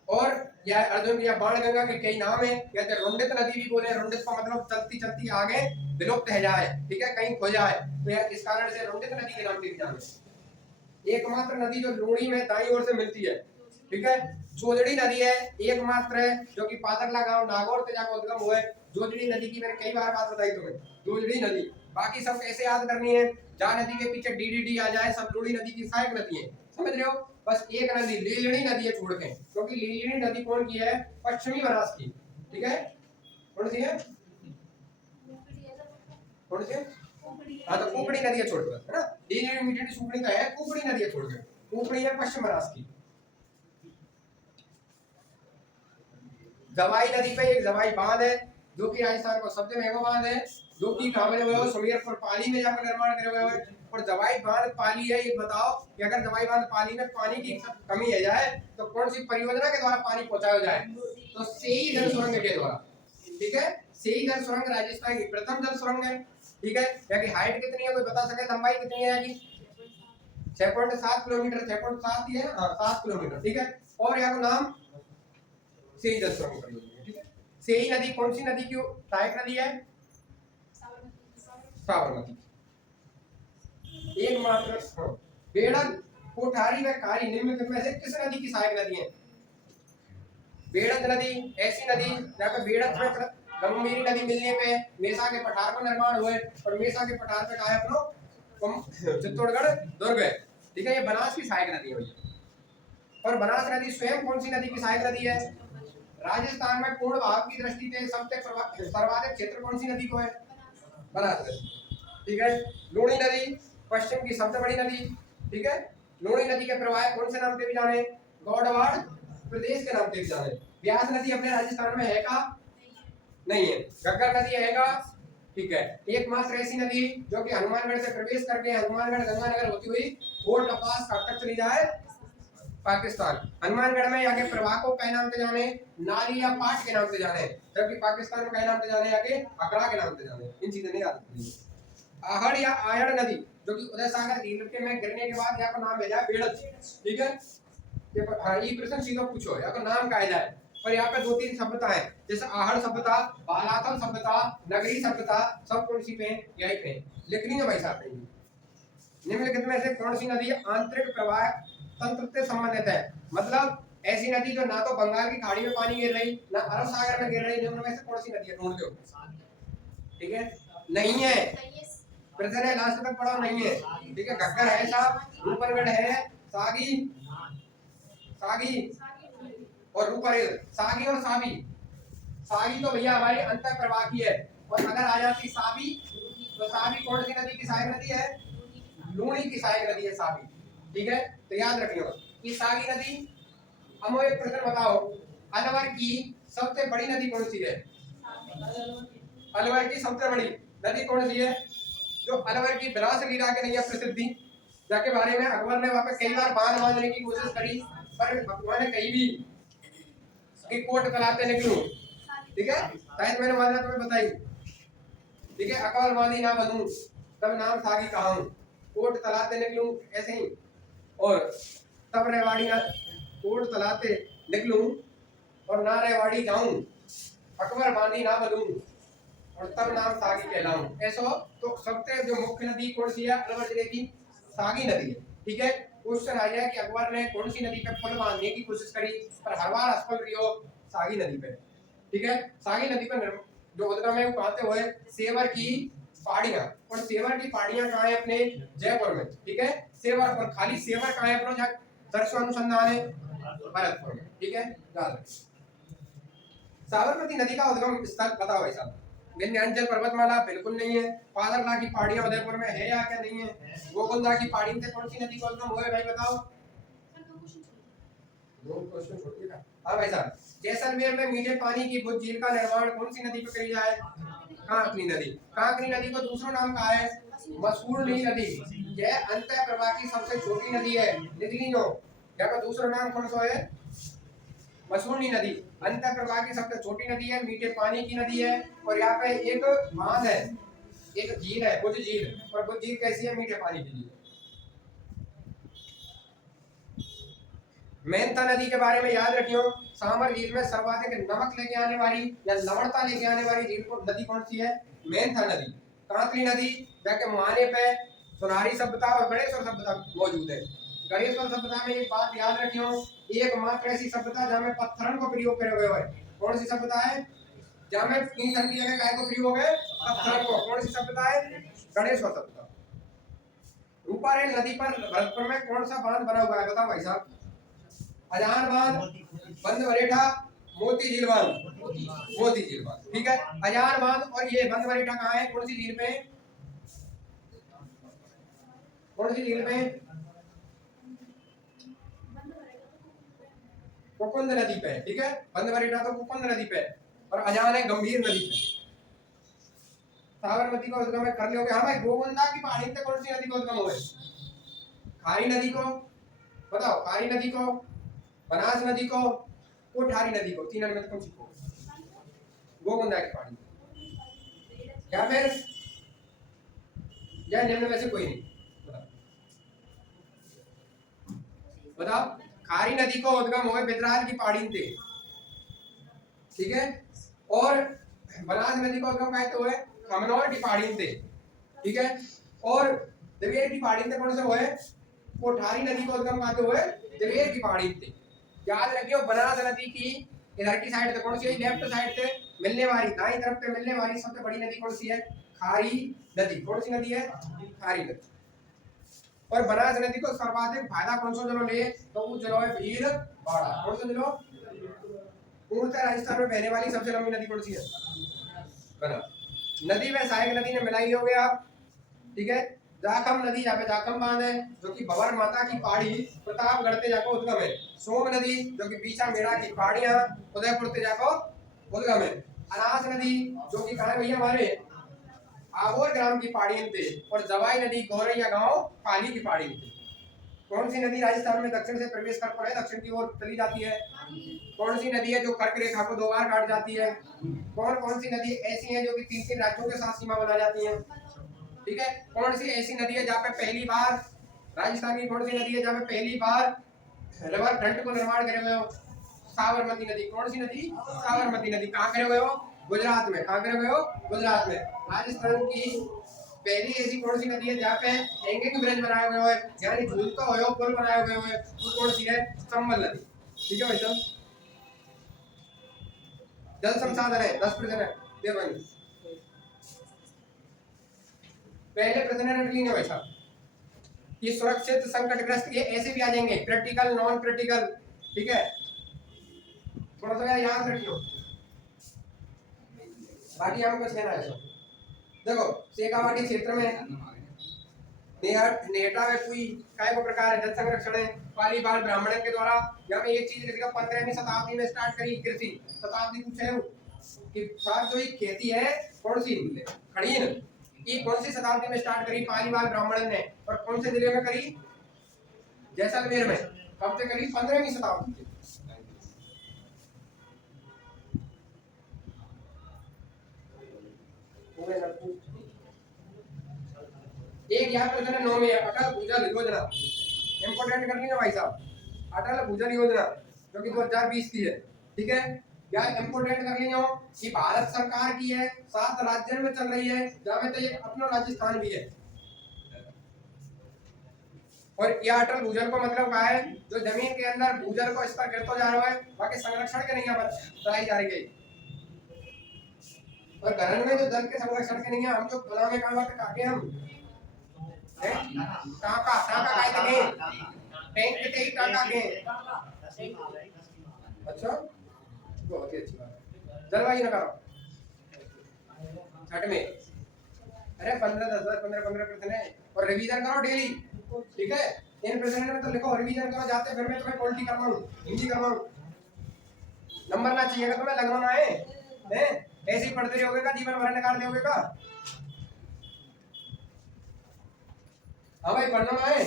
और यह अर्जुन या बाणगंगा के कई नाम है, या रुंडित नदी भी बोले। रुंडित का मतलब चलती चलती आगे विलुप्त है जाए। ठीक है, कहीं खो जाए, तो यह इस कारण से रुंडित नदी के नाम से भी जाने। एकमात्र नदी जो लूणी में दाईं ओर से मिलती है, ठीक है, जोजड़ी नदी है, एकमात्र है, जो कि पादरला गांव नागौर से जाकर उद्गम हुआ है। जोजड़ी नदी की मैंने कई बार बात बताई तुम्हें, जोजड़ी नदी। बाकी सब कैसे याद करनी है? जहाँ नदी के पीछे डीडीडी आ जाए, सब लूणी नदी की सहायक नदी है, समझ रहे हो? बस एक नदी लीलड़ी नदी है छोड़ के, क्योंकि लीलड़ी नदी कौन की है? पश्चिमी बनास की। ठीक है, कौन सी है? कौन सी है? हाँ, तो कुकड़ी नदी है छोड़ के, है ना? लीलड़ी इमीडिएटली सुकड़ी का है, कुकड़ी नदी है छोड़ के। कुकड़ी है पश्चिम बनास की। जवाई नदी पे एक जवाई बांध है, जो कि राजस्थान का सबसे महंगा बांध है, जो कि कहाँ बने हुए हो? सुमेरपुर पाली में जाकर निर्माण करे हुए हैं। और जवाई बांध पाली है, ये बताओ कि अगर जवाई बांध पाली में पानी की कमी है जाए, तो कौन सी परियोजना के द्वारा पानी पहुंचाया जाए? तो सेई जल सुरंग के द्वारा। ठीक है, सेई जल सुरंग राजस्थान की प्रथम जल सुरंग है। ठीक है, यहाँ की हाइट कितनी है कोई बता सके? लंबाई कितनी है यहाँ की? 6.7 किलोमीटर। 6.7 ही है, हाँ 7 किलोमीटर। ठीक है, और यहाँ का नाम सेई जल सुरंग परियोजना। ठीक है, सेई नदी कौन सी नदी की सहायक नदी है? साबरमती। एकमात्र बेड़क, कोठारी व कारी निम्नलिखित में से किस नदी की सहायक नदी है? बेड़क नदी ऐसी नदी जहाँ पे बेड़क में गंभीरी नदी मिलने पे मेसा के पठार का निर्माण हुए, और मेसा के पठार पे कहा है अपनो चित्तौड़गढ़ दुर्ग है। ठीक है, ये बनास की सहायक नदी है भैया। और बनास नदी स्वयं कौन सी नदी की सहायक नदी है? राजस्थान में पूर्ण भाग की दृष्टि से सबसे सर्वाधिक क्षेत्र कौन सी नदी को है? बनास नदी। ठीक है, लूणी नदी पश्चिम की सबसे बड़ी नदी। ठीक है, लूणी नदी के प्रवाह कौन से नाम से भी जाने? गौड़वाड़ प्रदेश के नाम से भी जाने। ब्यास नदी अपने राजस्थान में है का? नहीं है। घग्गर नदी है का? ठीक है, एकमात्र ऐसी नदी जो कि हनुमानगढ़ से प्रवेश करके हनुमानगढ़ गंगानगर होती हुई कोट का पास तक चली जाए पाकिस्तान। हनुमानगढ़ में आगे प्रवाह को क्या नाम से जाने? नाली या पाट के नाम से जाने, जबकि पाकिस्तान में क्या नाम से जाने? आगे अकड़ा के नाम से जाने। इन चीजें नहीं आती। आहड़ या आयड़ नदी जो कि उदय सागर झील के में गिरने के बाद यहाँ का नाम है जाए बेड़क। ठीक है, हाँ ये प्रश्न सीधा पूछो यहाँ का नाम क्या है, पर यहाँ पे 2-3 सभ्यता है, जैसे आहड़ सभ्यता, बालाथल सभ्यता, नगरी सभ्यता, सब कौन सी पे? यही पे लिखनी है भाई साहब। निम्नलिखित में से कौन सी नदी आंतरिक प्रवाह तंत्र से संबंधित है? मतलब ऐसी नदी जो ना तो बंगाल की खाड़ी में पानी गिर रही, ना अरब सागर में गिर रही, निम्न में से कौन सी नदी है? ढूंढ दो। ठीक है, नहीं है, प्रश्न है लास्ट तक पढ़ा नहीं है। ठीक है, घग्गर है साहब, रूपनगढ़ है, सागी और रूपरेल। सागी और साबी, सागी तो भैया हमारी अंतर प्रवाह की है, और अगर आ जाती साबी तो साबी कौन सी नदी की सहायक नदी है? लूणी की सहायक नदी है साबी। ठीक है, तो याद रखियो कि सागी नदी। हम एक प्रश्न बताओ, अलवर की सबसे बड़ी नदी कौन सी है? अलवर की सबसे बड़ी नदी कौन सी है? जो अलवर की विलासलीला के नैया प्रसिद्धि, जाके बारे में अकबर ने वहां पे कई बार बांध बांधने की कोशिश करी, पर अकबर ने कहीं भी कि कोट तलाते निकलूं। ठीक है, शायद मैंने वादा तुम्हें बताई। ठीक है, अकबर बांधी ना बनूं तब नाम सागी कहाऊं, कोट तलाते निकलूं ऐसे ही, और तब रेवाड़ी ना कोट तलाते निकलूं और ना रेवाड़ी जाऊं, अकबर बांधी ना बनूं और तब नाम सागी कहलाऊं। ऐसा तो सबसे जो मुख्य नदी कौन सी है? अलवर जिले की सागी नदी है। ठीक है, क्वेश्चन आ गया कि अकबर ने कौन सी नदी पे पुल बांधने की कोशिश करी, पर हर बार असफल रही हो सागी नदी पे। ठीक है, सागी नदी पर जो उद्गम है वो कहां से हुए? सेवर की पहाड़ियां, और सेवर की पहाड़ियां कहाँ है? अपने जयपुर में। ठीक है, सेवर, और खाली सेवर कहाँ है? अपना जहाँ दर्शन अनुसंधान है भरतपुर में। ठीक है, याद रखिए। साबरमती नदी का उद्गम स्थल बताओ भाई साहब। विंध्याचल पर्वतमाला बिल्कुल नहीं है। पादरला की पहाड़ियां उदयपुर में है या क्या नहीं है? गोकुंदा की पहाड़ी से कौन सी नदी का उद्गम हुआ है भाई बताओ? दो क्वेश्चन छोड़ दिया। हाँ भाई साहब, जैसलमेर में मीठे पानी की बुद्ध झील का निर्माण कौन सी नदी पर किया है? कांकरी नदी। कांकरी नदी को दूसरा नाम क्या है? मसूरनी नदी। यह अंतः प्रवाह की सबसे छोटी नदी है। निकलियो क्या का दूसरा नाम कौन सा है? मसूरनी नदी। अंतः प्रवाह की सबसे छोटी नदी है, मीठे पानी की नदी है, और यहाँ पे एक बांध है, एक झील है बुद्ध झील। और बुद्ध झील कैसी है? मीठे पानी की झील। मेंथा नदी के बारे में याद रखियो, सामर झील में सर्वाधिक नमक लेके आने वाली या लवणता लेके आने वाली झील को नदी कौन सी है? मेंथा नदी। कांकरी नदी जाके माने पे सुनारी सभ्यता और गणेश्वर सभ्यता मौजूद है। गणेश्वर सभ्यता में एक बात याद रखियो, एकमात्र ऐसी सभ्यता जहाँ में पत्थरन को प्रयोग करे हुए है। कौन सी सभ्यता है? जहाँ में ईंधन की जगह काय को प्रयोग है? पत्थर को। कौन सी सभ्यता है? गणेश्वर सभ्यता। रूपारेल नदी पर भरतपुर में कौन सा बांध बना हुआ है बताओ भाई साहब? अजान बांध, बंद बरेठा, मोती झील बांध। मोती झील बांध। ठीक है, अजान बांध और ये बंद बरेठा कहाँ है? कौन सी झील पे? कौन सी झील पे? कुकुंद नदी पे। ठीक है, बंद बरेठा तो कुकुंद नदी पे, और अजान है गंभीर नदी पे। साबरमती का उद्गम कर लियोगे। हाँ भाई, गोविंदा की पहाड़ी से कौन सी नदी का उद्गम हुआ? खारी नदी को बताओ, खारी नदी को, बनास नदी को, कोठारी नदी को। तीन में कौन सी को? गोविंदा की पहाड़ी, या फिर या निम्न में से कोई नहीं? बताओ। खारी नदी को उद्गम हुए बिदराल की पहाड़ी से। ठीक है, और बनास नदी को उद्गम कहते हुए खमनौर की पहाड़ी से। ठीक है। और देवेर की पहाड़ी से कौन से हुए, कोठारी नदी को उद्गम पाते हुए देवेर की पहाड़ी थे। याद रखियो बनारस नदी की इधर की साइड से कौन सी है, लेफ्ट साइड से मिलने वाली, दाई तरफ पे मिलने वाली सबसे बड़ी नदी कौन सी है, खारी नदी। कौन सी नदी है, खारी नदी। और बनारस नदी को सर्वाधिक फायदा कौन सा जलो ले, तो वो जलो है भीलवाड़ा। कौन सा जलो, पूर्णतः राजस्थान में बहने वाली सबसे लंबी नदी कौन सी है, बनारस नदी में सहायक नदी ने मिलाई हो गया। ठीक है। जाखम नदी, यहाँ पे जाखम बांध है जो कि भवर माता की पहाड़ी प्रतापगढ़ से जाकर उद्गम है। सोम नदी जो कि बीचा मेड़ा की पहाड़ियां उदयपुर से जाकर उद्गम है। अनास नदी जो कि कहा भैया हमारे आगोर ग्राम की पहाड़ियों थे। और जवाई नदी गौरैया गांव पाली की पहाड़ी थी। कौन सी नदी राजस्थान में दक्षिण से प्रवेश कर पड़े, दक्षिण की ओर चली जाती है। कौन सी नदी है जो कर्क रेखा को 2 बार काट जाती है। कौन कौन सी नदी ऐसी है जो कि 3-3 राज्यों के साथ सीमा बना जाती है। ठीक है। कौन सी ऐसी नदी है जहाँ पे पहली बार, राजस्थान की कौन सी नदी है जहाँ पे पहली बार रिवर फ्रंट को निर्माण करे हुए हो, साबरमती नदी। कौन सी नदी, साबरमती नदी। कहाँ करे हुए हो, गुजरात में। कहाँ करे हुए हो, गुजरात में। राजस्थान की पहली ऐसी कौन सी नदी है जहाँ पे हैंगिंग ब्रिज बनाए हुए हो, यानी झूलता हुए पुल बनाए हुए हैं, वो कौन सी है, चंबल नदी। ठीक है भाई साहब। जल संसाधन है 10% है, देखो पहले प्रश्न रख लेंगे भाई साहब। ये सुरक्षित संकटग्रस्त, ये ऐसे भी आ जाएंगे, क्रिटिकल नॉन क्रिटिकल। ठीक है, थोड़ा सा याद रखियो, बाकी हम कुछ लेना है सब। देखो शेखावाटी क्षेत्र में नेहटा में कोई काय को प्रकार है, जल संरक्षण है। पाली बाल ब्राह्मण के द्वारा यहाँ पे एक चीज लिखा 15वीं शताब्दी में स्टार्ट करी कृषि। शताब्दी पूछे हो कि साहब जो ये खेती है कौन सी, खड़ीन, ये कौन सी शताब्दी में स्टार्ट करी, पाली बाल ब्राह्मण ने। और कौन से जिले में करी, जैसलमेर में। कब से करी, 15वीं शताब्दी। एक यहाँ प्रश्न है 9 में, अटल भूजल योजना। इंपोर्टेंट कर लेंगे भाई साहब, अटल भूजल योजना जो कि 2020 की है। ठीक है, क्या इंपोर्टेंट कर लेंगे हो कि भारत सरकार की है, 7 राज्यों में चल रही है, जहाँ में तो एक अपना राजस्थान भी है। और यह अटल भूजल को मतलब क्या है, जो जमीन के अंदर भूजल को स्तर गिरता जा रहा है, बाकी संरक्षण के नहीं बताई जा रही है। और घर में जो जल के संरक्षण के नहीं है, हम जो खुला में काम करते हम टाका टाका काय ते टैंक पे ही टाका के। अच्छा, बहुत ही अच्छी बात है। जलवायु नकार छठ में, अरे 15 प्रश्न है और रिवीजन करो डेली। ठीक है, इन प्रश्न में तो लिखो, रिवीजन करो जाते फिर मैं तुम्हें पॉलिटी करवाऊं, हिंदी करवाऊं, नंबर ना चाहिए तुम्हें, लगवाना है ऐसे ही पढ़ते रहोगे का, जीवन भर निकाल दोगे का। हाँ भाई पढ़ना है,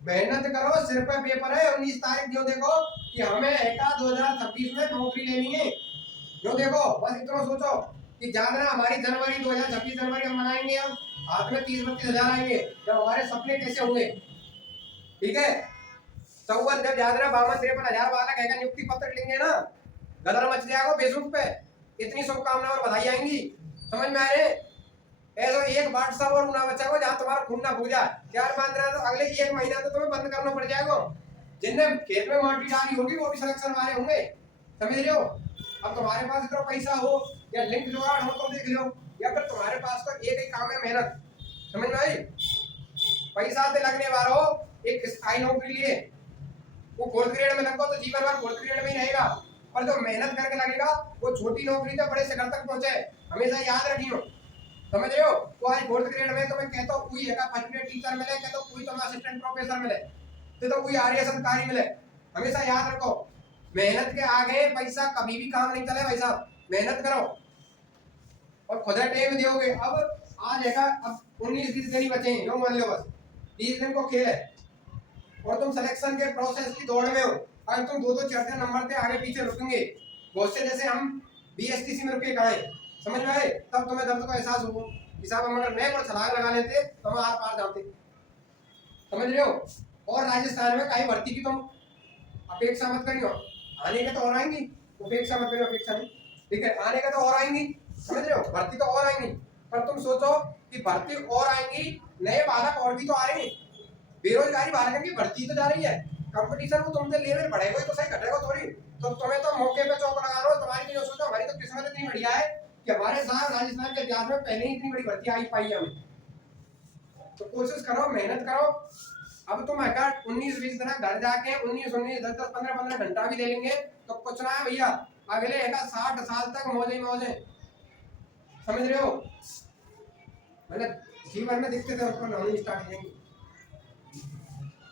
मेहनत करो, सिर पे पेपर है 19 तारीख। जो देखो कि हमें एका 2026 में नौकरी लेनी है, जो देखो बस इतना सोचो कि जानना हमारी जनवरी 2026 जनवरी हम मनाएंगे, हम हाथ में 30-32 हजार आएंगे, जब हमारे सपने कैसे होंगे। ठीक है, 54 जब याद रहा 52-53 हजार वाला कहेगा नियुक्ति पत्र लेंगे ना, गदर मच जाएगा फेसबुक पे, इतनी शुभकामनाएं और बधाई आएंगी। समझ में आ रहे, ऐसा एक व्हाट्सएप और ना बचा हो जहाँ तुम्हारा खून ना भूजा। 4-5 दिन तो अगले 1 महीना तो तुम्हें बंद करना पड़ जाएगा। जिनने खेत में माटी डाली होगी वो भी सिलेक्शन वाले होंगे, समझ रहे हो। अब तुम्हारे पास इतना पैसा हो या लिंक जुगाड़ हो तो देख लो, या फिर तुम्हारे पास तो एक ही काम है, मेहनत। समझ में आई, पैसा से लगने वाला हो एक स्थायी नौकरी लिए, वो 4th ग्रेड में लगो तो जीवन भर 4th ग्रेड में ही रहेगा, और जो मेहनत करके लगेगा वो छोटी नौकरी से बड़े शिखर तक पहुंचे। हमेशा याद रखियो, समझ रहे हो। तो आज 4th ग्रेड में तो मैं कहता हूँ कोई है फर्स्ट ग्रेड टीचर मिले, कहता हूँ कोई तुम्हें असिस्टेंट प्रोफेसर मिले, तो कोई आरएएस अधिकारी मिले। हमेशा याद रखो, मेहनत के आगे पैसा कभी भी काम नहीं चले भाई साहब। मेहनत करो और खुद टाइम दोगे। अब आज है, अब 19-20 दिन ही बचे हैं, जो मान लो बस 20 दिन को खेल है, और तुम सिलेक्शन के प्रोसेस की दौड़ में हो। अगर तुम 2-2 4 नंबर से आगे पीछे रुकेंगे, बहुत से जैसे हम बीएसटीसी में रुके कहा है, समझ में आए, तब तुम्हें दर्द का एहसास होगा। हिसाब हम अगर नए पर छलांग लगा लेते तो हम आर पार जाते, समझ रहे हो। और राजस्थान में कहीं भर्ती की तुम अपेक्षा मत करियो, आने के तो और आएंगी, अपेक्षा मत करियो, अपेक्षा नहीं। ठीक है, आने के तो और आएंगी, समझ रहे हो, भर्ती तो और आएंगी। पर तुम सोचो कि भर्ती और आएंगी, नए बालक और भी तो आ रहे हैं, बेरोजगारी बालकों की भर्ती तो जा रही है, कंपटीशन को तुमसे लेवल बढ़ेगा ही तो सही, घटेगा थोड़ी। तो तुम्हें तो मौके पे चौक लगा रहे हो, तुम्हारी भी जो सोचो, हमारी तो किस्मत इतनी बढ़िया है कि हमारे साथ राजस्थान के इतिहास में पहले ही इतनी बड़ी भर्ती आई पाई है हमें। तो कोशिश करो, मेहनत करो। अब तुम अगर 19-20 दिन घर जाके 19-19 10-10 15-15 घंटा भी ले लेंगे तो कुछ ना है भैया, अगले 60 साल तक मौजे ही मौजे, समझ रहे हो? मतलब जीवन में दिखते थे उसको नौनी स्टार्ट करेंगे।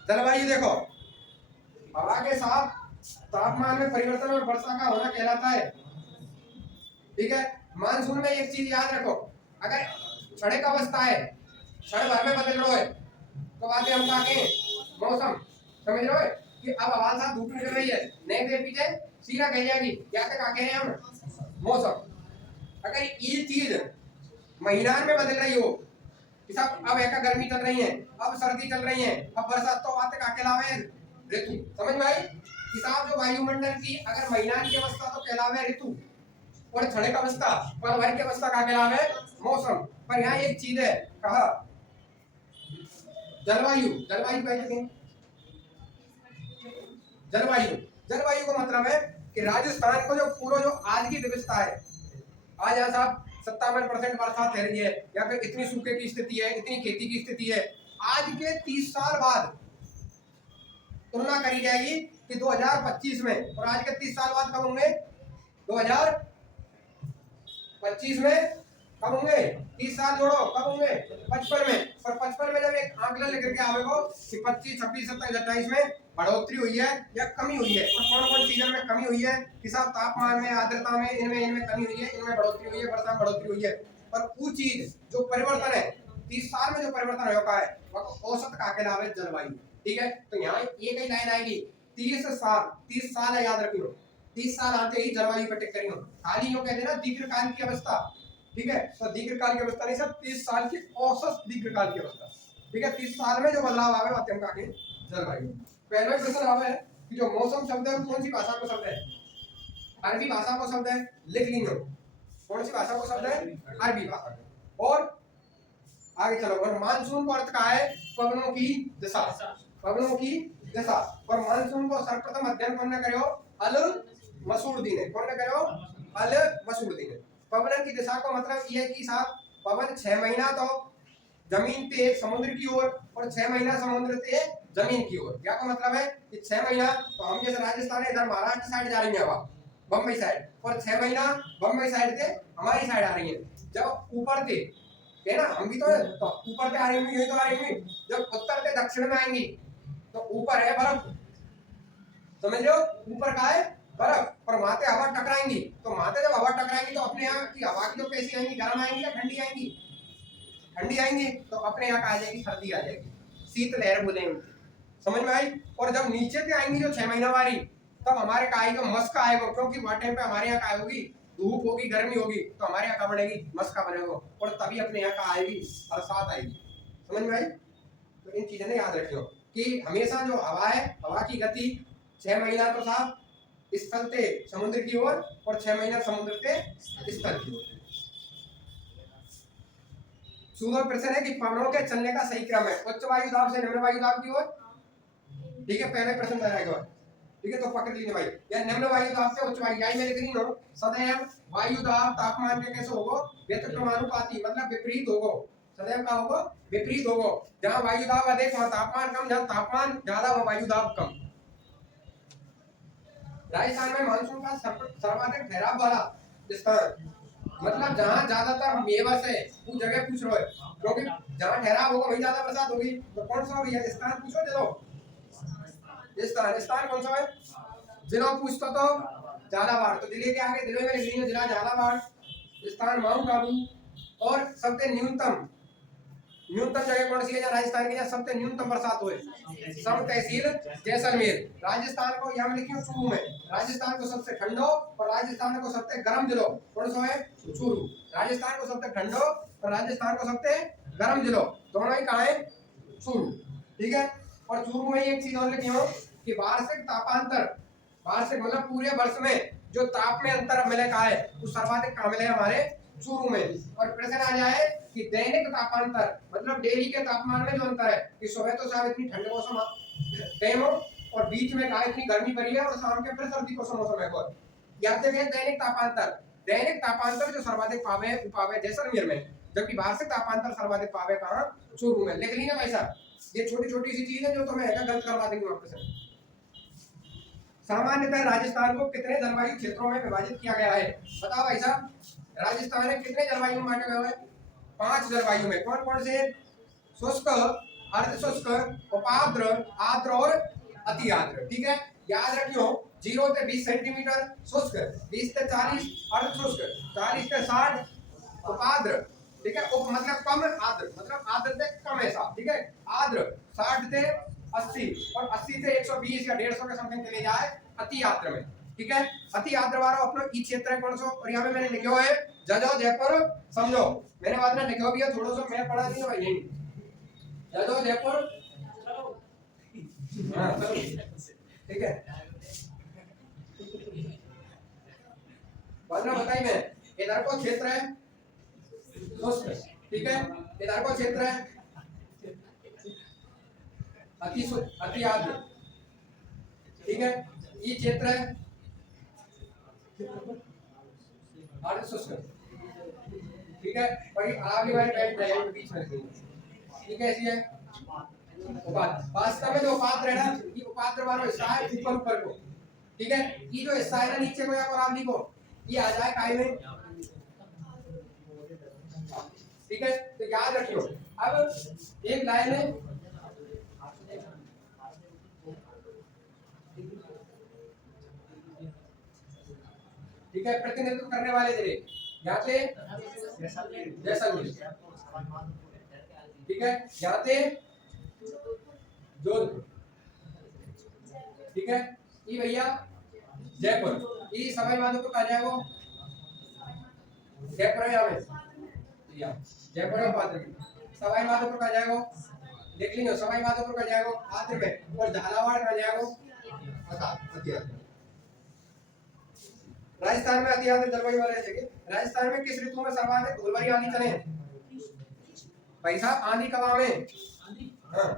जलवायु देखो, हवा के साथ तापमान में परिवर्तन और वर्षा का होना कहलाता है, ठीक है। मानसून में एक चीज याद रखो, अगर क्षणिक अवस्था है, क्षण भर में बदल रहा है, तो बातें हम कहेंगे मौसम, समझ रहे हो कि अब हवा साथ धूप निकल रही है, नहीं देर पीछे सीधा कह जाएगी, क्या तक आके हैं हम मौसम। अगर ये चीज महीना में बदल रही हो कि सब अब एक गर्मी चल रही है, अब सर्दी चल रही है, अब बरसात, तो बातें का कहलावे ऋतु, समझ में आई? हिसाब जो वायुमंडल की अगर महीना की अवस्था तो कहलावे ऋतु, और क्षणिक अवस्था पल भर की अवस्था का कहलावे मौसम। पर यहाँ एक चीज है, कहा जलवायु, जलवायु कहते हैं जलवायु, जलवायु का मतलब है कि राजस्थान को जो पूरा जो आज की व्यवस्था है, आज यहाँ साहब 57% बरसात है रही है, या फिर इतनी सूखे की स्थिति है, इतनी खेती की स्थिति है, आज के 30 साल बाद तुलना करी जाएगी कि 2025 में और आज के 30 साल बाद कब होंगे, 2025 में कब होंगे, 30 साल जोड़ो कब होंगे, 55 में। और 55 में जब एक आंकलन लेकर के आवेगो कि 25, 26, 27, 28 में बढ़ोतरी हुई है या कमी हुई है, और कौन कौन सीजन में कमी हुई है, कि साहब तापमान में, आर्द्रता में, इनमें कमी हुई है, इनमें बढ़ोतरी हुई है, वर्षा में बढ़ोतरी हुई है। पर वो चीज जो परिवर्तन है 30 साल में जो परिवर्तन होता है वह औसत का कहलावे जलवायु, ठीक है। तो यहाँ एक ही लाइन आएगी, 30 साल है, याद रखियो, 30 साल आते ही जलवायु पर टिक करियो, खाली यूं कहते हैं ना दीर्घकाल की अवस्था, ठीक है। तो दीर्घकाल की अवस्था नहीं सब, 30 साल की औसत दीर्घकाल की अवस्था, ठीक है। 30 साल में जो बदलाव आवे वो हम कहेंगे जलवायु। पहला प्रश्न आवे कि जो मौसम शब्द है कौन सी भाषा को शब्द है, अरबी भाषा को शब्द है, लिख लीजिए कौन सी भाषा को शब्द है, अरबी भाषा को। और आगे चलो, और मानसून का अर्थ क्या है, पवनों की दिशा, पवनों की दिशा। और मानसून को सर्वप्रथम अध्ययन कौन ने करो, अल मसूरदी ने, कौन ने करो, अल मसूरदी ने। पवन की दिशा को मतलब ये है कि साहब पवन 6 महीना तो जमीन पे समुद्र की ओर और 6 महीना समुद्र से जमीन की ओर। क्या का मतलब है कि 6 महीना तो हम जैसे राजस्थान है, इधर महाराष्ट्र साइड जा रही है हवा, बम्बई साइड, और 6 महीना बम्बई साइड से हमारी साइड आ रही है। जब ऊपर से है ना, हम भी तो ऊपर से आ रही हुई, यही तो आ रही हुई, जब उत्तर से दक्षिण में आएंगी तो ऊपर है बर्फ, समझ लो, ऊपर का है बर्फ, और वहां से हवा टकराएंगी, तो वहां से जब हवा टकराएंगी तो अपने यहाँ की हवा की तो कैसी आएंगी, गर्म आएंगी या ठंडी आएंगी, ठंडी आएंगी, तो अपने यहाँ आ जाएगी सर्दी आ जाएगी, शीत लहर बोले उनकी, समझ में आई। और जब नीचे से आएंगी जो 6 महीना वाली, तब हमारे का आएगा मस्क आएगा, क्योंकि वह टाइम पे हमारे यहाँ का होगी धूप होगी, गर्मी होगी, तो हमारे यहाँ का बढ़ेगी, मस्का बनेगा, और तभी अपने यहाँ का आएगी बरसात आएगी, समझ में आई। तो इन चीजें याद रखियो कि हमेशा जो हवा है, हवा की गति 6 महीना तो साहब स्थल से समुद्र की ओर और 6 महीना समुद्र से स्थल की ओर। सूदो प्रश्न है कि पवनों के चलने का सही क्रम है, उच्च वायु दाब से निम्न वायु दाब की ओर, ठीक है। पहले प्रश्न रहेगा, ठीक है, तो पकड़ लीजिए भाई, या निम्न वायु दाब से उच्च वायु, यही मेरे ग्रीन हो, सदैव वायु दाब तापमान के कैसे होगा, व्यतिक्रमानुपाती, मतलब विपरीत होगा, सदैव का होगा विपरीत होगा, जहां वायु दाब अधिक वहां तापमान कम, जहां तापमान ज्यादा वहां वायु दाब कम। राजस्थान में मानसून का सर्वाधिक ठहराव वाला स्थान, मतलब जहाँ ज्यादातर बेबस है वो जगह पूछ रहे हो, क्योंकि जहाँ ठहराव होगा वही ज्यादा बरसात होगी, तो कौन सा होगी स्थान पूछो, चलो स्थान कौन सा है, जिला पूछता तो झालावाड़, तो जिले के आगे जिले में ग्रीन जिला झालावाड़, स्थान माउंट आबू, और सबसे न्यूनतम जगह कौन सी है राजस्थान की जहाँ सबसे न्यूनतम बरसात हुए, सम तहसील जैसलमेर। राजस्थान को यहाँ लिखियो चूरू में, राजस्थान को सबसे ठंडो और राजस्थान को सबसे गर्म जिलो कौन सा है, चूरू। राजस्थान को सबसे ठंडो और राजस्थान को सबसे गर्म जिलो दोनों ही कहाँ है, चूरू, ठीक है। और चूरू में एक चीज और लिखी हो कि वार्षिक तापांतर, वार्षिक मतलब पूरे वर्ष में जो ताप में अंतर मिले का है वो सर्वाधिक कहाँ मिले हमारे चूरू में। और प्रश्न आ जाए कि दैनिक तापांतर मतलब डेली के तापमान में जो अंतर है कि सुबह तो शायद इतनी ठंड मौसम टाइम हो और बीच में कहा इतनी गर्मी पड़ी है और शाम के फिर सर्दी का मौसम है। यहाँ से दैनिक तापांतर जो सर्वाधिक पावे उपावे जैसलमेर में, जबकि वार्षिक तापांतर सर्वाधिक पावे कहाँ, चूरू में। लिख ली ना भाई साहब, ये छोटी छोटी सी चीज है जो तुम्हें गलत करवा देंगे वापस। सामान्यतः राजस्थान को कितने जलवायु क्षेत्रों में विभाजित किया गया है? बताओ भाई साहब, राजस्थान में कितने जलवायु में बांटा गया है? 5 जलवायु में। कौन कौन से? शुष्क, अर्ध शुष्क, उपाद्र, आर्द्र और अति आर्द्र। ठीक है, याद रखियो 0 से 20 सेंटीमीटर शुष्क, 20 से 40 अर्ध शुष्क, 40 से 60 उपाद्र। ठीक है, उप मतलब कम, आर्द्र मतलब आर्द्र से कम ऐसा। ठीक है, आर्द्र 60 से 80 और 80 से 120 या 150 के समथिंग चले जाए अति आर्द्र में। ठीक है, अति आर्द्र वाला अपना ई क्षेत्र है कौन सा? और यहाँ पे मैंने लिखा है जजो जयपुर समझो, मैंने बाद में लिखा भी है थोड़ा सा, मैं पढ़ा नहीं भाई नहीं। जजो जयपुर, ठीक है, बाद में बताई मैं। इधर को क्षेत्र है शुष्क, ठीक है, इधर को क्षेत्र है अति आर्द्र। ठीक है, ये क्षेत्र है अर्ध शुष्क। ठीक है, और ये आगे वाली टाइप है बीच में। ठीक है, ऐसी है उपाद्र। वास्तव में जो उपाद्र है ना, ये उपाद्र वाला हिस्सा है ऊपर ऊपर को। ठीक है, ये जो हिस्सा है ना नीचे को, यहाँ पर आप लिखो ये आ जाए काय में। ठीक है, तो याद रखियो। अब एक लाइन है, ठीक है, प्रतिनिधित्व करने वाले जिले यहाँ से जैसलमेर। ठीक है, यहाँ से जोधपुर। ठीक है, ये भैया जयपुर, ये सवाई माधोपुर कहा जाएगा, जयपुर है यहाँ में, जयपुर है पात्र में। सवाई माधोपुर कहा जाएगा, देख लीजिए सवाई माधोपुर का जाएगा आंध्र में, और झालावाड़ का जाएगा। राजस्थान में अति आर्द्र जलवायु वाले जगह। राजस्थान में किस ऋतु में सर्वाधिक धूलभरी आंधी चले? भाई साहब आंधी कब आवे? हाँ,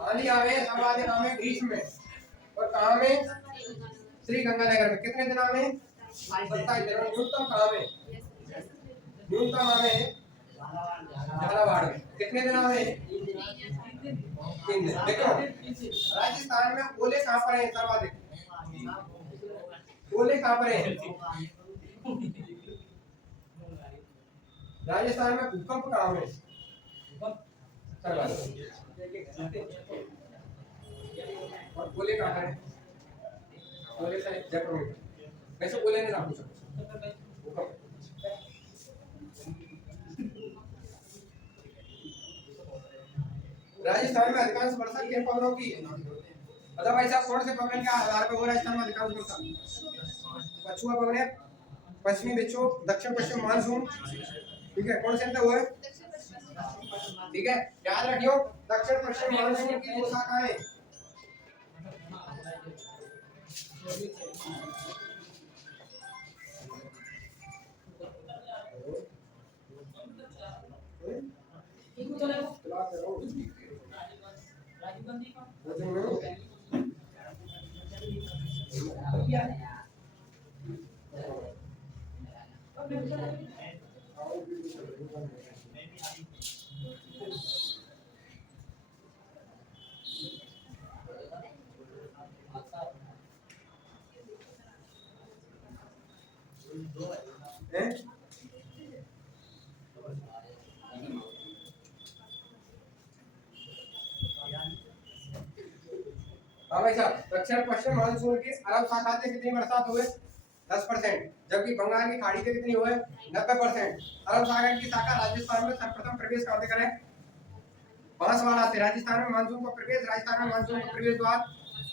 आंधी आवे सर्वाधिक आवे ग्रीष्म में। और कहाँ में? श्री गंगानगर में। कितने दिन आवे? 27 दिन। न्यूनतम कहाँ में? न्यूनतम आवे झालावाड़ में। कितने दिन आवे? 3 दिन। देखो राजस्थान में ओले कहाँ पर है सर्वाधिक? ओले कहाँ पर है? राजस्थान में भूकंप कहाँ है? और ओले कहाँ है? ओले से जयपुर में। वैसे ओले नहीं पूछ सकते। राजस्थान में अधिकांश वर्षा किन पवनों की? मतलब भाई साहब कौन से पवन के आधार पर हो राजस्थान में अधिकांश वर्षा? पछुआ पवन है, पश्चिमी विक्षोभ, दक्षिण पश्चिम मानसून। ठीक है, कौन से अंतर हुआ है? ठीक है, याद रखियो दक्षिण पश्चिम मानसून की 2 शाखाएं। भाई साहब दक्षिण पश्चिम मानसून की अरब शाखा से कितनी बरसात हुए? 10%। जबकि बंगाल की खाड़ी से कितनी हुए? 90%। अरब सागर की शाखा राजस्थान में सर्वप्रथम प्रवेश कहाँ करें? बांसवाड़ा से। राजस्थान में मानसून का प्रवेश, राजस्थान में मानसून का प्रवेश द्वार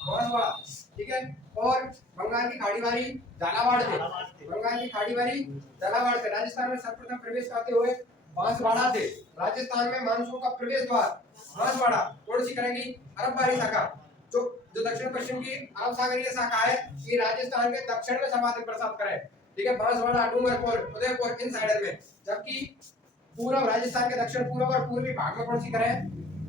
बांसवाड़ा। ठीक है, और बंगाल की खाड़ी वाली झालावाड़ से। बंगाल की खाड़ी वाली झालावाड़ से। राजस्थान में सर्वप्रथम प्रवेश करते हुए बांसवाड़ा से। राजस्थान में मानसून का प्रवेश द्वार बांसवाड़ा। कौन सी करेंगी? अरब वाली शाखा। जो दक्षिण पश्चिम की अरब सागरीय शाखा है, ये राजस्थान के दक्षिण में सर्वाधिक बरसात करे। ठीक है, बांसवाड़ा, डूंगरपुर, उदयपुर इन साइड में। जबकि पूर्व राजस्थान के दक्षिण पूर्व और पूर्वी भाग में कौन सी करें,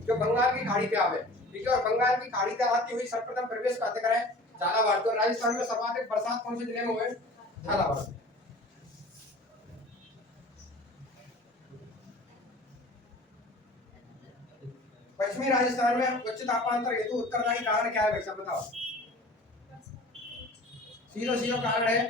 जो बंगाल की खाड़ी पे आवे। ठीक है, और बंगाल की खाड़ी पे आती हुई सर्वप्रथम प्रवेश कहते करें झालावाड़। तो राजस्थान में सर्वाधिक बरसात कौन से जिले में हुए, झालावाड़। पश्चिमी राजस्थान में उच्च तापांतर हेतु उत्तरदायी कारण क्या है भाई साहब बताओ। सीरो सीरो कारण है,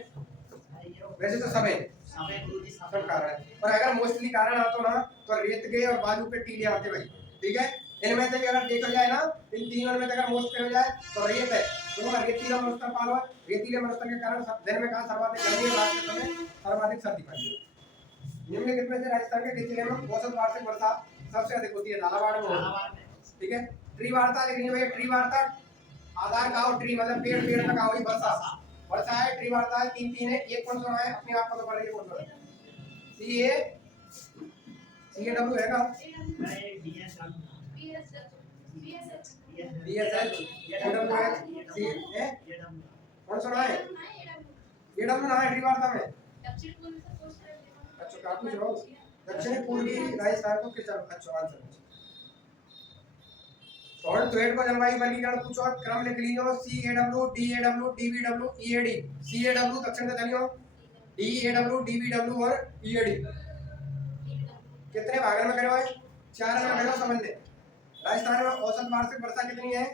वैसे तो सब है, सब कारण है, और अगर मोस्टली कारण आता ना तो रेत के और बालू पे टीले आते भाई। ठीक है, इनमें से अगर देखा जाए ना, इन तीनों में अगर मोस्ट हो जाए तो रेत है। तो रेतीला मरुस्थल पालो, रेतीले मरुस्थल के कारण दिन में कहा सर्वाधिक गर्मी और रात के समय सर्वाधिक सर्दी पड़ती है। निम्नलिखित में से राजस्थान के रेतीले में औसत वार्षिक वर्षा सबसे अधिक होती है, झालावाड़ में। ठीक है, ट्री वार्ता लिखनी है, ट्री वार्ता आधार का और ट्री मतलब पेड़, पेड़ लगा हुई वर्षा, वर्षा है, ट्री वार्ता है, तीन तीन है, एक कौन सा है अपने आप पता पड़ रही है कौन सा है, सी ए डब्ल्यू है का बी एस एच डब्ल्यू है सी ए कौन सा है, ए डब्ल्यू ना है ट्री वार्ता में। अच्छा क्या पूछ रहा हूँ, दक्षिण पूर्वी राजस्थान को किस, अच्छा आंसर और ट्वेट को जलवायु वर्गीकरण पूछो, क्रम लिख लियो, C A W, D A W, D B W, E A D. C A W दक्षिण का चलियो, D A W, D B W और ई ए डी कितने भागों में करे हुए, 4 में करे हो समझ ले। राजस्थान में औसत वार्षिक वर्षा कितनी है,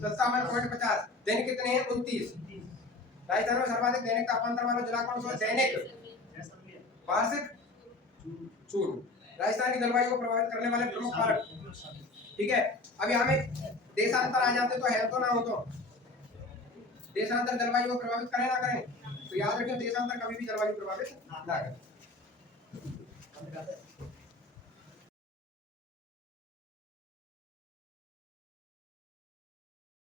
57.50, दैनिक कितने हैं 29। राजस्थान में सर्वाधिक दैनिक तापांतर वाला जिला कौन सा है, दैनिक वार्षिक चूरू। राजस्थान की जलवायु को प्रभावित करने वाले प्रमुख कारक। ठीक है, अब यहाँ में देशांतर आ जाते तो है तो ना हो, तो देशांतर जलवायु को प्रभावित करें ना करें, तो याद रखिए देशांतर कभी भी जलवायु प्रभावित ना करें।